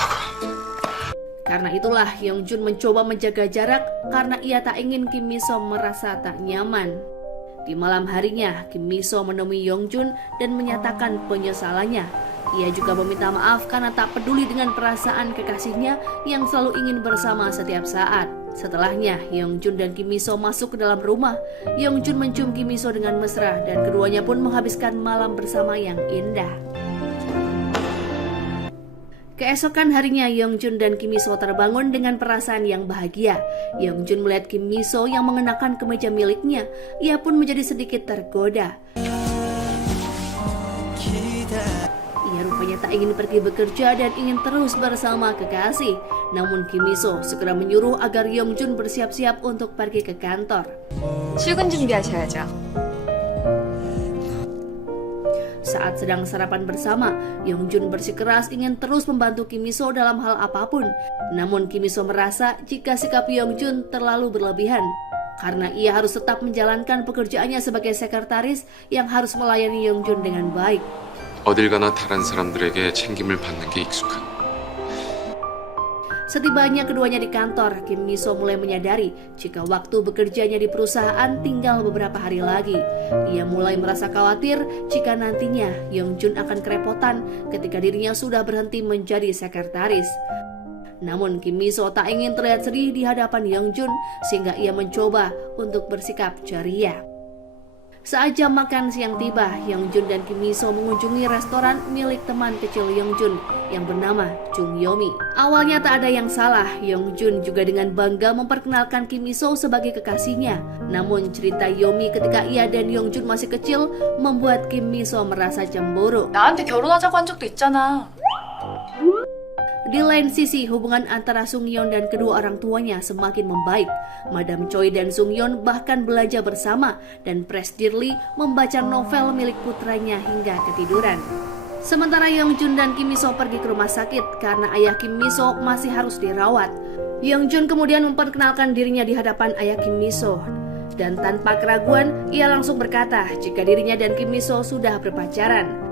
Karena itulah Yeongjun mencoba menjaga jarak karena ia tak ingin Kim Mi-so merasa tak nyaman. Di malam harinya, Kim Mi-so menemui Yeongjun dan menyatakan penyesalannya. Ia juga meminta maaf karena tak peduli dengan perasaan kekasihnya yang selalu ingin bersama setiap saat. Setelahnya, Yeongjun dan Kim Mi-so masuk ke dalam rumah. Yeongjun mencium Kim Mi-so dengan mesra dan keduanya pun menghabiskan malam bersama yang indah. Keesokan harinya, Yongjun dan Kim Mi-so terbangun dengan perasaan yang bahagia. Yongjun melihat Kim Mi-so yang mengenakan kemeja miliknya. Ia pun menjadi sedikit tergoda. Ia rupanya tak ingin pergi bekerja dan ingin terus bersama kekasih. Namun Kim Mi-so segera menyuruh agar Yongjun bersiap-siap untuk pergi ke kantor. 출근 준비하셔야죠. Saat sedang sarapan bersama, Yongjun bersikeras ingin terus membantu Kim Mi-so dalam hal apapun. Namun Kim Mi-so merasa jika sikap Yongjun terlalu berlebihan, karena ia harus tetap menjalankan pekerjaannya sebagai sekretaris yang harus melayani Yongjun dengan baik. 어딜 가나 다른 사람들에게 챙김을 받는 게 익숙한. Setibanya keduanya di kantor, Kim Mi-so mulai menyadari jika waktu bekerjanya di perusahaan tinggal beberapa hari lagi. Ia mulai merasa khawatir jika nantinya Yongjun akan kerepotan ketika dirinya sudah berhenti menjadi sekretaris. Namun Kim Mi-so tak ingin terlihat sedih di hadapan Yongjun, sehingga ia mencoba untuk bersikap ceria. Saat jam makan siang tiba, Yongjun dan Kim Mi-so mengunjungi restoran milik teman kecil Yongjun yang bernama Jung Yomi. Awalnya tak ada yang salah, Yongjun juga dengan bangga memperkenalkan Kim Mi-so sebagai kekasihnya. Namun cerita Yomi ketika ia dan Yongjun masih kecil membuat Kim Mi-so merasa cemburu. 나한테 결혼하자고 한 적도 있잖아. Di lain sisi, hubungan antara Sung Yeon dan kedua orang tuanya semakin membaik. Madam Choi dan Sung Yeon bahkan belajar bersama, dan Presdirli membaca novel milik putranya hingga ketiduran. Sementara Yongjun dan Kim Mi-so pergi ke rumah sakit karena ayah Kim Mi-so masih harus dirawat. Yongjun kemudian memperkenalkan dirinya di hadapan ayah Kim Mi-so. Dan tanpa keraguan, ia langsung berkata jika dirinya dan Kim Mi-so sudah berpacaran.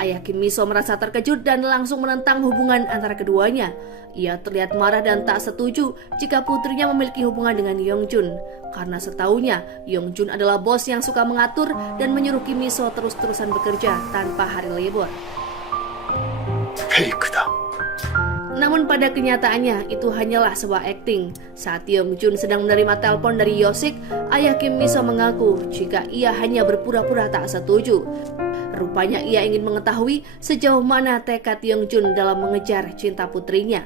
Ayah Kim Mi-so merasa terkejut dan langsung menentang hubungan antara keduanya. Ia terlihat marah dan tak setuju jika putrinya memiliki hubungan dengan Yongjun. Karena setahunya, Yongjun adalah bos yang suka mengatur dan menyuruh Kim Mi-so terus-terusan bekerja tanpa hari libur. 페이크다. Namun pada kenyataannya itu hanyalah sebuah akting. Saat Yongjun sedang menerima telepon dari Yosik, ayah Kim Mi-so mengaku jika ia hanya berpura-pura tak setuju. Rupanya ia ingin mengetahui sejauh mana tekad Yongjun dalam mengejar cinta putrinya.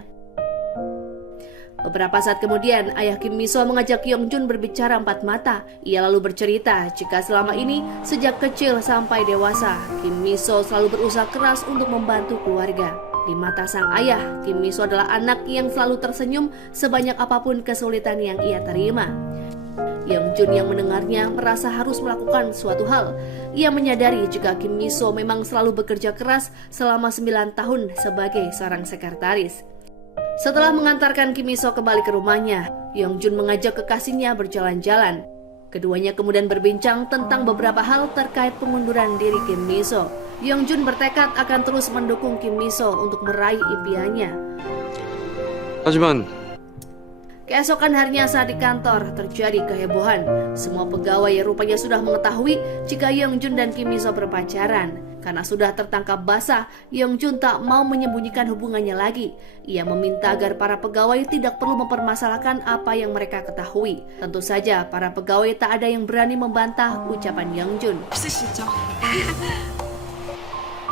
Beberapa saat kemudian, ayah Kim Mi-so mengajak Yongjun berbicara empat mata. Ia lalu bercerita jika selama ini, sejak kecil sampai dewasa, Kim Mi-so selalu berusaha keras untuk membantu keluarga. Di mata sang ayah, Kim Mi-so adalah anak yang selalu tersenyum sebanyak apapun kesulitan yang ia terima. Yongjun yang mendengarnya merasa harus melakukan suatu hal. Ia menyadari jika Kim Mi-so memang selalu bekerja keras selama 9 tahun sebagai seorang sekretaris. Setelah mengantarkan Kim Mi-so kembali ke rumahnya, Yongjun mengajak kekasihnya berjalan-jalan. Keduanya kemudian berbincang tentang beberapa hal terkait pengunduran diri Kim Mi-so. Yongjun bertekad akan terus mendukung Kim Mi-so untuk meraih impiannya. 하지만 Keesokan harinya saat di kantor terjadi kehebohan. Semua pegawai rupanya sudah mengetahui jika Yongjun dan Kim Mi-so berpacaran. Karena sudah tertangkap basah, Yongjun tak mau menyembunyikan hubungannya lagi. Ia meminta agar para pegawai tidak perlu mempermasalahkan apa yang mereka ketahui. Tentu saja para pegawai tak ada yang berani membantah ucapan Yongjun.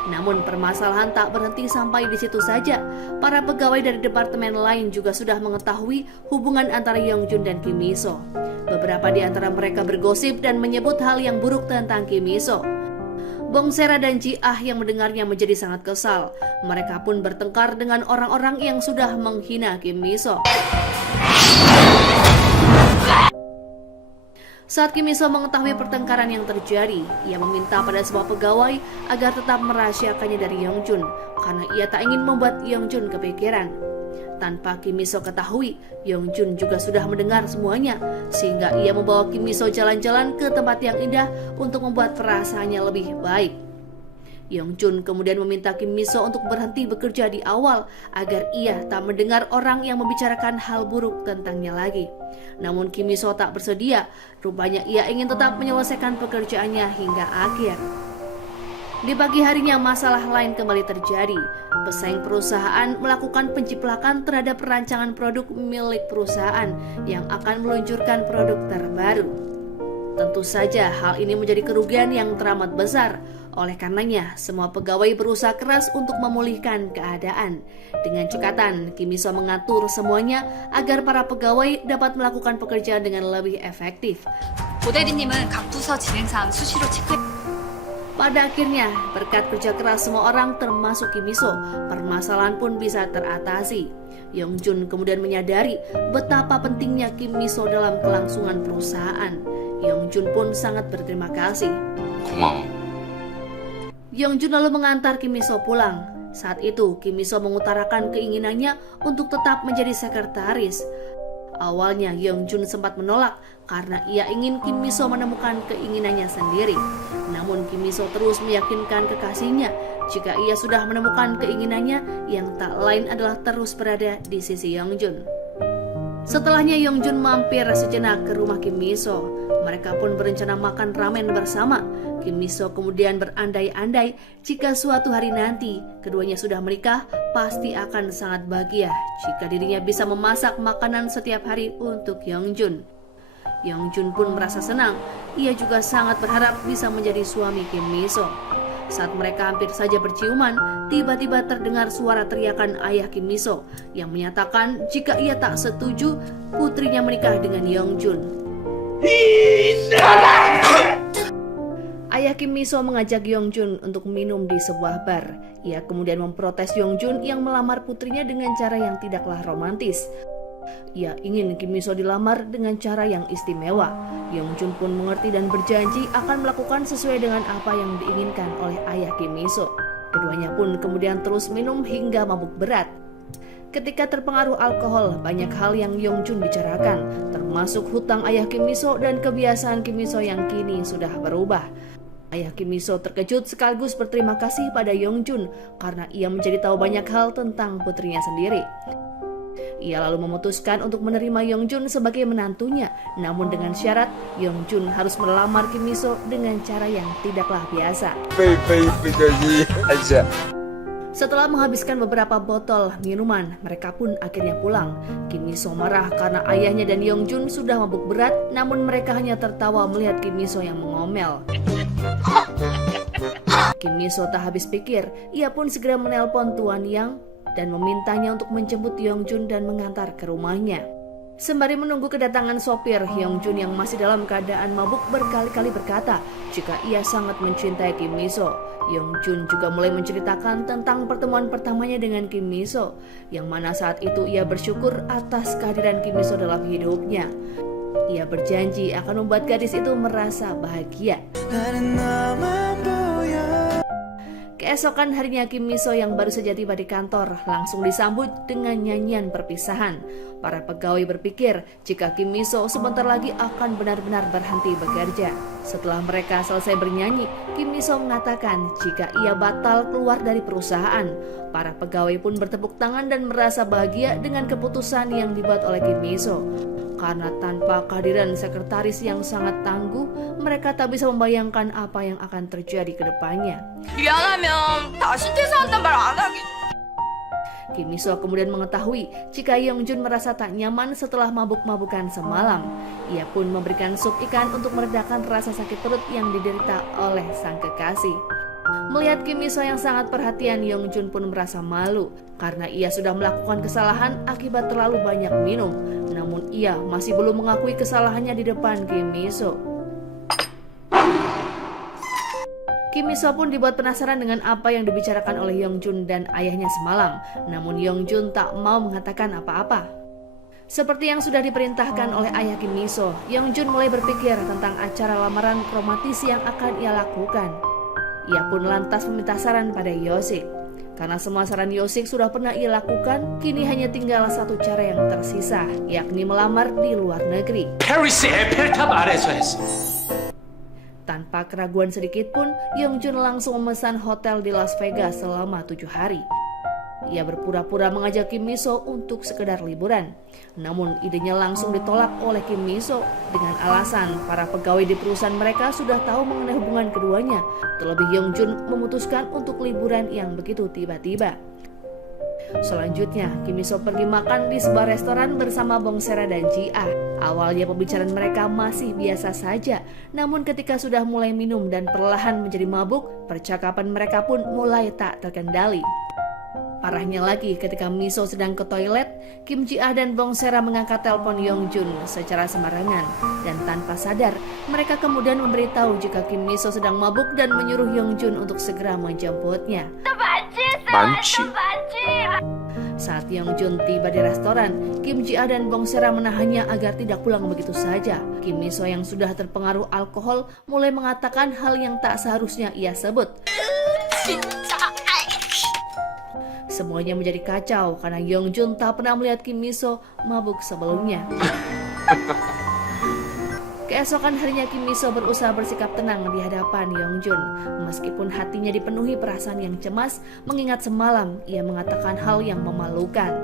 Namun permasalahan tak berhenti sampai di situ saja. Para pegawai dari departemen lain juga sudah mengetahui hubungan antara Yongjun dan Kim Mi-so. Beberapa di antara mereka bergosip dan menyebut hal yang buruk tentang Kim Mi-so. Bong Sera dan Ji Ah yang mendengarnya menjadi sangat kesal. Mereka pun bertengkar dengan orang-orang yang sudah menghina Kim Mi-so. Saat Kim Mi-so mengetahui pertengkaran yang terjadi, ia meminta pada semua pegawai agar tetap merahasiakannya dari Yongjun karena ia tak ingin membuat Yongjun kepikiran. Tanpa Kim Mi-so ketahui, Yongjun juga sudah mendengar semuanya, sehingga ia membawa Kim Mi-so jalan-jalan ke tempat yang indah untuk membuat perasaannya lebih baik. Yongjun kemudian meminta Kim Mi-so untuk berhenti bekerja di awal agar ia tak mendengar orang yang membicarakan hal buruk tentangnya lagi. Namun Kim Mi-so tak bersedia, rupanya ia ingin tetap menyelesaikan pekerjaannya hingga akhir. Di pagi harinya masalah lain kembali terjadi. Pesaing perusahaan melakukan penjiplakan terhadap rancangan produk milik perusahaan yang akan meluncurkan produk terbaru. Tentu saja hal ini menjadi kerugian yang teramat besar. Oleh karenanya, semua pegawai berusaha keras untuk memulihkan keadaan. Dengan cekatan, Kim Mi-so mengatur semuanya agar para pegawai dapat melakukan pekerjaan dengan lebih efektif. 고대리님은 각 부서 진행사항 수시로 체크해. Pada akhirnya, berkat kerja keras semua orang termasuk Kim Mi-so, permasalahan pun bisa teratasi. Yong-jun kemudian menyadari betapa pentingnya Kim Mi-so dalam kelangsungan perusahaan. Yong-jun pun sangat berterima kasih. 고마워. Yong-jun lalu mengantar Kim Mi-so pulang. Saat itu, Kim Mi-so mengutarakan keinginannya untuk tetap menjadi sekretaris. Awalnya, Yong-jun sempat menolak karena ia ingin Kim Mi-so menemukan keinginannya sendiri. Namun, Kim Mi-so terus meyakinkan kekasihnya jika ia sudah menemukan keinginannya yang tak lain adalah terus berada di sisi Yong-jun. Setelahnya, Yong-jun mampir sejenak ke rumah Kim Mi-so. Mereka pun berencana makan ramen bersama. Kim Mi-so kemudian berandai-andai jika suatu hari nanti keduanya sudah menikah, pasti akan sangat bahagia jika dirinya bisa memasak makanan setiap hari untuk Yong-jun. Yong-jun pun merasa senang. Ia juga sangat berharap bisa menjadi suami Kim Mi-so. Saat mereka hampir saja berciuman, tiba-tiba terdengar suara teriakan ayah Kim Mi-so yang menyatakan jika ia tak setuju putrinya menikah dengan Yong-jun. Ayah Kim Mi-so mengajak Yong-jun untuk minum di sebuah bar. Ia kemudian memprotes Yong-jun yang melamar putrinya dengan cara yang tidaklah romantis. Ia ingin Kim Mi-so dilamar dengan cara yang istimewa. Yong-jun pun mengerti dan berjanji akan melakukan sesuai dengan apa yang diinginkan oleh ayah Kim Mi-so. Keduanya pun kemudian terus minum hingga mabuk berat. Ketika terpengaruh alkohol, banyak hal yang Yong-jun bicarakan, termasuk hutang ayah Kim Mi-so dan kebiasaan Kim Mi-so yang kini sudah berubah. Ayah Kim Mi-so terkejut sekaligus berterima kasih pada Yong-jun karena ia menjadi tahu banyak hal tentang putrinya sendiri. Ia lalu memutuskan untuk menerima Yong-jun sebagai menantunya, namun dengan syarat Yong-jun harus melamar Kim Mi-so dengan cara yang tidaklah biasa. Setelah menghabiskan beberapa botol minuman, mereka pun akhirnya pulang. Kim Mi-so marah karena ayahnya dan Yong-jun sudah mabuk berat, namun mereka hanya tertawa melihat Kim Mi-so yang mengomel. Kim Mi-so tak habis pikir, ia pun segera menelpon Tuan Yang dan memintanya untuk menjemput Yong-jun dan mengantar ke rumahnya. Sembari menunggu kedatangan sopir, Yong-jun yang masih dalam keadaan mabuk berkali-kali berkata jika ia sangat mencintai Kim Mi-so. Yong-jun juga mulai menceritakan tentang pertemuan pertamanya dengan Kim Mi-so, yang mana saat itu ia bersyukur atas kehadiran Kim Mi-so dalam hidupnya. Ia berjanji akan membuat gadis itu merasa bahagia. Keesokan harinya, Kim Mi-so yang baru saja tiba di kantor langsung disambut dengan nyanyian perpisahan. Para pegawai berpikir jika Kim Mi-so sebentar lagi akan benar-benar berhenti bekerja. Setelah mereka selesai bernyanyi, Kim Mi-so mengatakan jika ia batal keluar dari perusahaan. Para pegawai pun bertepuk tangan dan merasa bahagia dengan keputusan yang dibuat oleh Kim Mi-so. Karena tanpa kehadiran sekretaris yang sangat tangguh, mereka tak bisa membayangkan apa yang akan terjadi ke depannya. 미안하면 다시 퇴사한단 말 안 하기. Kim Mi-so kemudian mengetahui jika Yong-jun merasa tak nyaman setelah mabuk-mabukan semalam. Ia pun memberikan sup ikan untuk meredakan rasa sakit perut yang diderita oleh sang kekasih. Melihat Kim Mi-so yang sangat perhatian, Yong-jun pun merasa malu karena ia sudah melakukan kesalahan akibat terlalu banyak minum. Namun ia masih belum mengakui kesalahannya di depan Kim Mi-so. Kim Mi-so pun dibuat penasaran dengan apa yang dibicarakan oleh Yong-jun dan ayahnya semalam. Namun Yong-jun tak mau mengatakan apa-apa. Seperti yang sudah diperintahkan oleh ayah Kim Mi-so, Yong-jun mulai berpikir tentang acara lamaran romantis yang akan ia lakukan. Ia pun lantas meminta saran pada Yosik. Karena semua saran Yosik sudah pernah ia lakukan, kini hanya tinggal satu cara yang tersisa, yakni melamar di luar negeri. 페리스 에펠탑 아래서 했어. Tanpa keraguan sedikit pun, Yong-jun langsung memesan hotel di Las Vegas selama 7 hari. Ia berpura-pura mengajak Kim Mi-so untuk sekedar liburan. Namun idenya langsung ditolak oleh Kim Mi-so dengan alasan para pegawai di perusahaan mereka sudah tahu mengenai hubungan keduanya. Terlebih Yong-jun memutuskan untuk liburan yang begitu tiba-tiba. Selanjutnya, Kim Mi-so pergi makan di sebuah restoran bersama Bong Sera dan Ji-ah. Awalnya pembicaraan mereka masih biasa saja, namun ketika sudah mulai minum dan perlahan menjadi mabuk, percakapan mereka pun mulai tak terkendali. Parahnya lagi, ketika Miso sedang ke toilet, Kim Ji-ah dan Bong Sera mengangkat telepon Yongjun secara sembarangan. Dan tanpa sadar, mereka kemudian memberitahu jika Kim Miso sedang mabuk dan menyuruh Yongjun untuk segera menjemputnya. 만취? Saat Yongjun tiba di restoran, Kim Ji-ah dan Bong Sera menahannya agar tidak pulang begitu saja. Kim Miso yang sudah terpengaruh alkohol mulai mengatakan hal yang tak seharusnya ia sebut. Semuanya menjadi kacau karena Yongjun tak pernah melihat Kim Miso mabuk sebelumnya. Keesokan harinya Kim Miso berusaha bersikap tenang di hadapan Yongjun. Meskipun hatinya dipenuhi perasaan yang cemas mengingat semalam ia mengatakan hal yang memalukan.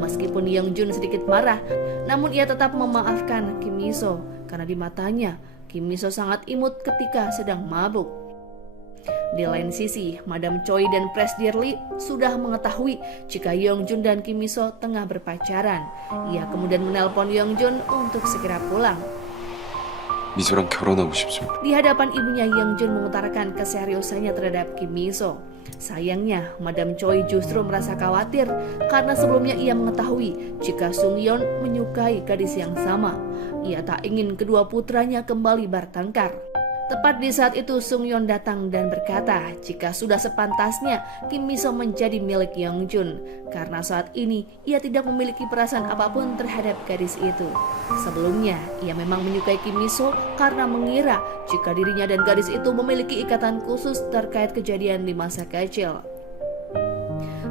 Meskipun Yongjun sedikit marah, namun ia tetap memaafkan Kim Miso karena di matanya Kim Miso sangat imut ketika sedang mabuk. Di lain sisi, Madam Choi dan Presiden Lee sudah mengetahui jika Yongjun dan Kim Miso tengah berpacaran. Ia kemudian menelpon Yongjun untuk segera pulang. 미소랑 결혼하고 싶습니다. Di hadapan ibunya, Yongjun mengutarakan keseriusannya terhadap Kim Miso. Sayangnya, Madam Choi justru merasa khawatir karena sebelumnya ia mengetahui jika Sung Yeon menyukai gadis yang sama. Ia tak ingin kedua putranya kembali bertengkar. Tepat di saat itu Sung Yeon datang dan berkata jika sudah sepantasnya Kim Miso menjadi milik Yongjun karena saat ini ia tidak memiliki perasaan apapun terhadap gadis itu. Sebelumnya ia memang menyukai Kim Miso karena mengira jika dirinya dan gadis itu memiliki ikatan khusus terkait kejadian di masa kecil.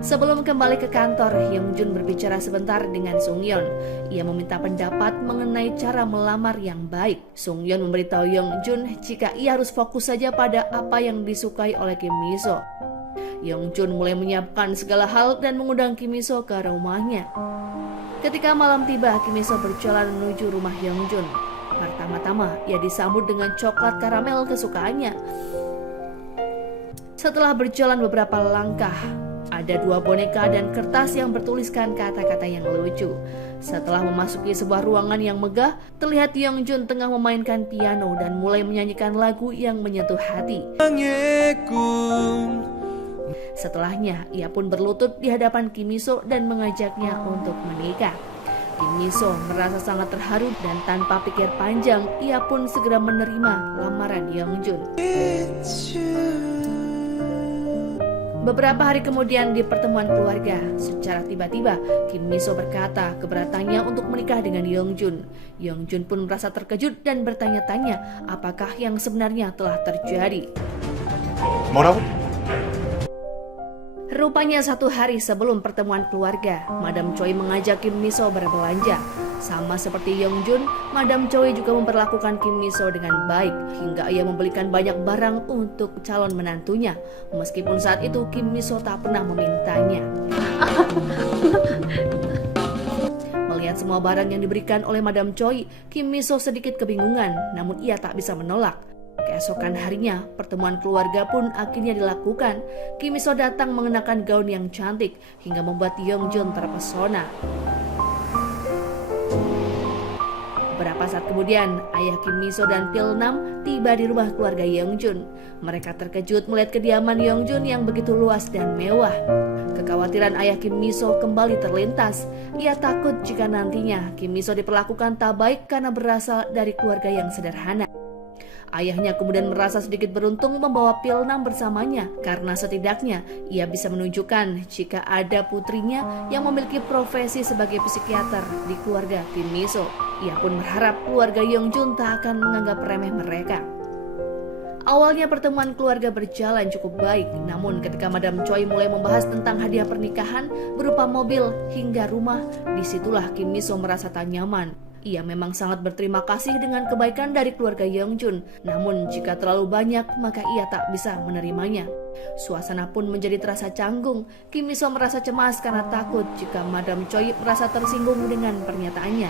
Sebelum kembali ke kantor, Yongjun berbicara sebentar dengan Sung Yeon. Ia meminta pendapat mengenai cara melamar yang baik. Sung Yeon memberitahu Yongjun jika ia harus fokus saja pada apa yang disukai oleh Kim Miso. Yongjun mulai menyiapkan segala hal dan mengundang Kim Miso ke rumahnya. Ketika malam tiba, Kim Miso berjalan menuju rumah Yongjun. Pertama-tama, ia disambut dengan coklat karamel kesukaannya. Setelah berjalan beberapa langkah, ada 2 boneka dan kertas yang bertuliskan kata-kata yang lucu. Setelah memasuki sebuah ruangan yang megah, terlihat Yongjun tengah memainkan piano dan mulai menyanyikan lagu yang menyentuh hati. Setelahnya, ia pun berlutut di hadapan Kim Miso dan mengajaknya untuk menikah. Kim Miso merasa sangat terharu dan tanpa pikir panjang, ia pun segera menerima lamaran Yongjun. Beberapa hari kemudian di pertemuan keluarga, secara tiba-tiba Kim Miso berkata keberatannya untuk menikah dengan Yongjun. Yongjun pun merasa terkejut dan bertanya-tanya apakah yang sebenarnya telah terjadi. 뭐라고? Rupanya 1 hari sebelum pertemuan keluarga, Madam Choi mengajak Kim Miso berbelanja. Sama seperti Yongjun, Madam Choi juga memperlakukan Kim Miso dengan baik hingga ia membelikan banyak barang untuk calon menantunya. Meskipun saat itu Kim Miso tak pernah memintanya. Melihat semua barang yang diberikan oleh Madam Choi, Kim Miso sedikit kebingungan, namun ia tak bisa menolak. Keesokan harinya, pertemuan keluarga pun akhirnya dilakukan. Kim Miso datang mengenakan gaun yang cantik hingga membuat Yongjun terpesona. Beberapa saat kemudian, ayah Kim Miso dan Pil Nam tiba di rumah keluarga Yongjun. Mereka terkejut melihat kediaman Yongjun yang begitu luas dan mewah. Kekhawatiran ayah Kim Miso kembali terlintas. Ia takut jika nantinya Kim Miso diperlakukan tak baik karena berasal dari keluarga yang sederhana. Ayahnya kemudian merasa sedikit beruntung membawa Pil Nam bersamanya karena setidaknya ia bisa menunjukkan jika ada putrinya yang memiliki profesi sebagai psikiater di keluarga Kim Miso. Ia pun berharap keluarga Yongjun tak akan menganggap remeh mereka. Awalnya pertemuan keluarga berjalan cukup baik, namun ketika Madam Choi mulai membahas tentang hadiah pernikahan berupa mobil hingga rumah, disitulah Kim Miso merasa tak nyaman. Ia memang sangat berterima kasih dengan kebaikan dari keluarga Yongjun, namun jika terlalu banyak maka ia tak bisa menerimanya. Suasana pun menjadi terasa canggung. Kim Miso merasa cemas karena takut jika Madam Choi merasa tersinggung dengan pernyataannya.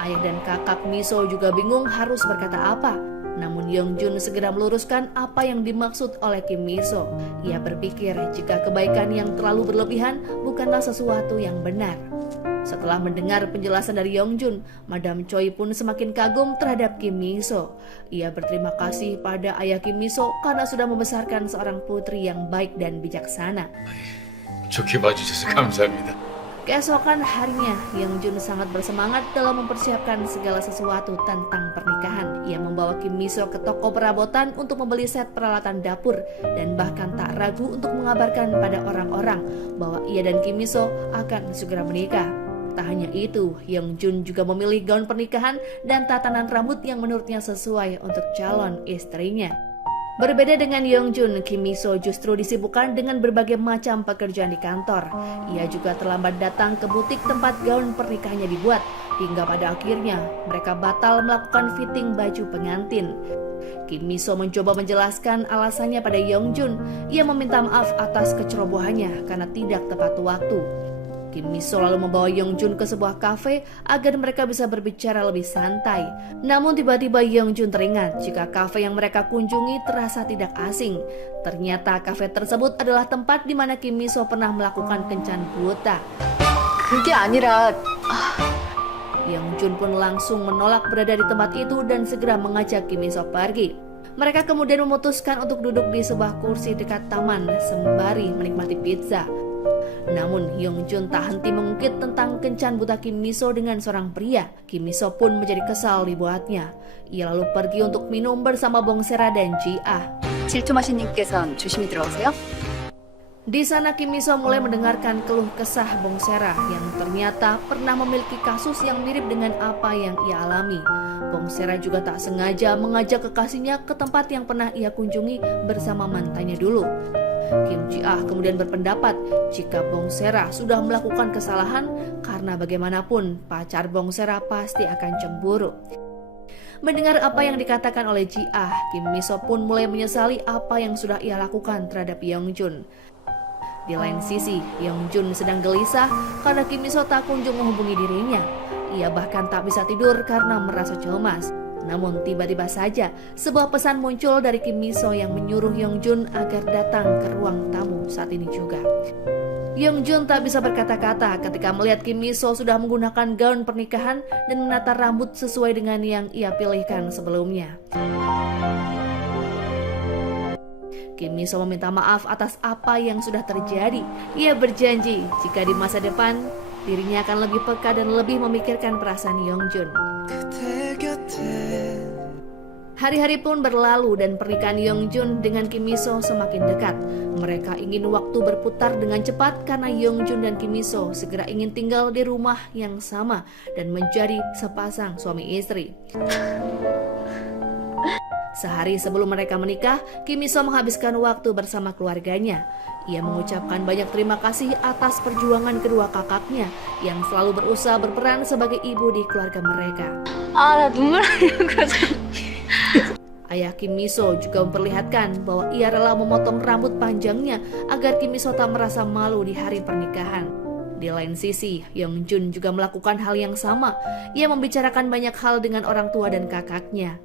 Ayah dan kakak Miso juga bingung harus berkata apa. Namun Yongjun segera meluruskan apa yang dimaksud oleh Kim Miso. Ia berpikir jika kebaikan yang terlalu berlebihan bukanlah sesuatu yang benar. Setelah mendengar penjelasan dari Yongjun, Madam Choi pun semakin kagum terhadap Kim Miso. Ia berterima kasih pada ayah Kim Miso karena sudah membesarkan seorang putri yang baik dan bijaksana. 좋게 봐주셔서 감사합니다. Keesokan harinya, Yongjun sangat bersemangat dalam mempersiapkan segala sesuatu tentang pernikahan. Ia membawa Kim Miso ke toko perabotan untuk membeli set peralatan dapur dan bahkan tak ragu untuk mengabarkan pada orang-orang bahwa ia dan Kim Miso akan segera menikah. Tak hanya itu, Yongjun juga memilih gaun pernikahan dan tatanan rambut yang menurutnya sesuai untuk calon istrinya. Berbeda dengan Yongjun, Kim Miso justru disibukkan dengan berbagai macam pekerjaan di kantor. Ia juga terlambat datang ke butik tempat gaun pernikahannya dibuat, hingga pada akhirnya mereka batal melakukan fitting baju pengantin. Kim Miso mencoba menjelaskan alasannya pada Yongjun. Ia meminta maaf atas kecerobohannya karena tidak tepat waktu. Kim Miso lalu membawa Yongjun ke sebuah kafe agar mereka bisa berbicara lebih santai. Namun tiba-tiba Yongjun teringat jika kafe yang mereka kunjungi terasa tidak asing. Ternyata kafe tersebut adalah tempat di mana Kim Miso pernah melakukan kencan buta. 그게 아니라 Yongjun pun langsung menolak berada di tempat itu dan segera mengajak Kim Miso pergi. Mereka kemudian memutuskan untuk duduk di sebuah kursi dekat taman sembari menikmati pizza. Namun Yongjun tak henti mengungkit tentang kencan buta Kim Miso dengan seorang pria. Kim Miso pun menjadi kesal dibuatnya. Ia lalu pergi untuk minum bersama Bongsera dan Ji-ah. 질투마신님께선 조심히 들어오세요. Di sana Kim Miso mulai mendengarkan keluh kesah Bongsera yang ternyata pernah memiliki kasus yang mirip dengan apa yang ia alami. Bongsera juga tak sengaja mengajak kekasihnya ke tempat yang pernah ia kunjungi bersama mantannya dulu. Kim Ji-ah kemudian berpendapat jika Bongsera sudah melakukan kesalahan karena bagaimanapun pacar Bongsera pasti akan cemburu. Mendengar apa yang dikatakan oleh Ji-ah, Kim Miso pun mulai menyesali apa yang sudah ia lakukan terhadap Yongjun. Di lain sisi, Yongjun sedang gelisah karena Kim Miso tak kunjung menghubungi dirinya. Ia bahkan tak bisa tidur karena merasa cemas. Namun tiba-tiba saja sebuah pesan muncul dari Kim Miso yang menyuruh Yongjun agar datang ke ruang tamu saat ini juga. Yongjun tak bisa berkata-kata ketika melihat Kim Miso sudah menggunakan gaun pernikahan dan menata rambut sesuai dengan yang ia pilihkan sebelumnya. Kim Miso meminta maaf atas apa yang sudah terjadi. Ia berjanji jika di masa depan dirinya akan lebih peka dan lebih memikirkan perasaan Yongjun. Hari-hari pun berlalu dan pernikahan Yongjun dengan Kim Miso semakin dekat. Mereka ingin waktu berputar dengan cepat karena Yongjun dan Kim Miso segera ingin tinggal di rumah yang sama dan menjadi sepasang suami istri. Sehari sebelum mereka menikah, Kim Miso menghabiskan waktu bersama keluarganya. Ia mengucapkan banyak terima kasih atas perjuangan kedua kakaknya yang selalu berusaha berperan sebagai ibu di keluarga mereka. 나 눈물 나려고. Ayah Kim Miso juga memperlihatkan bahwa ia rela memotong rambut panjangnya agar Kim Miso tak merasa malu di hari pernikahan. Di lain sisi, Yongjun juga melakukan hal yang sama. Ia membicarakan banyak hal dengan orang tua dan kakaknya.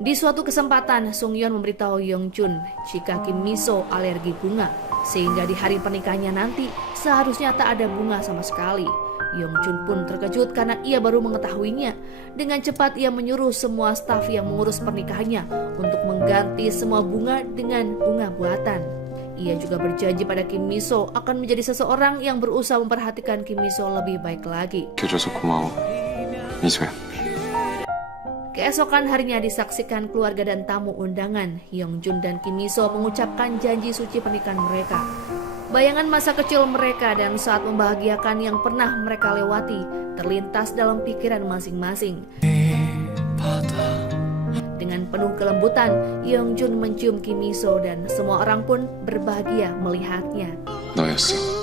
Di suatu kesempatan, Sungyeon memberitahu Yongjun jika Kim Miso alergi bunga, sehingga di hari pernikahannya nanti seharusnya tak ada bunga sama sekali. Yongjun pun terkejut karena ia baru mengetahuinya. Dengan cepat ia menyuruh semua staf yang mengurus pernikahannya untuk mengganti semua bunga dengan bunga buatan. Ia juga berjanji pada Kim Miso akan menjadi seseorang yang berusaha memperhatikan Kim Miso lebih baik lagi. 줘서 고마워, 미소야. Keesokan harinya disaksikan keluarga dan tamu undangan. Yongjun dan Kim Miso mengucapkan janji suci pernikahan mereka. Bayangan masa kecil mereka dan saat membahagiakan yang pernah mereka lewati terlintas dalam pikiran masing-masing. Dengan penuh kelembutan, Yongjun mencium Kim Miso dan semua orang pun berbahagia melihatnya. 너였어.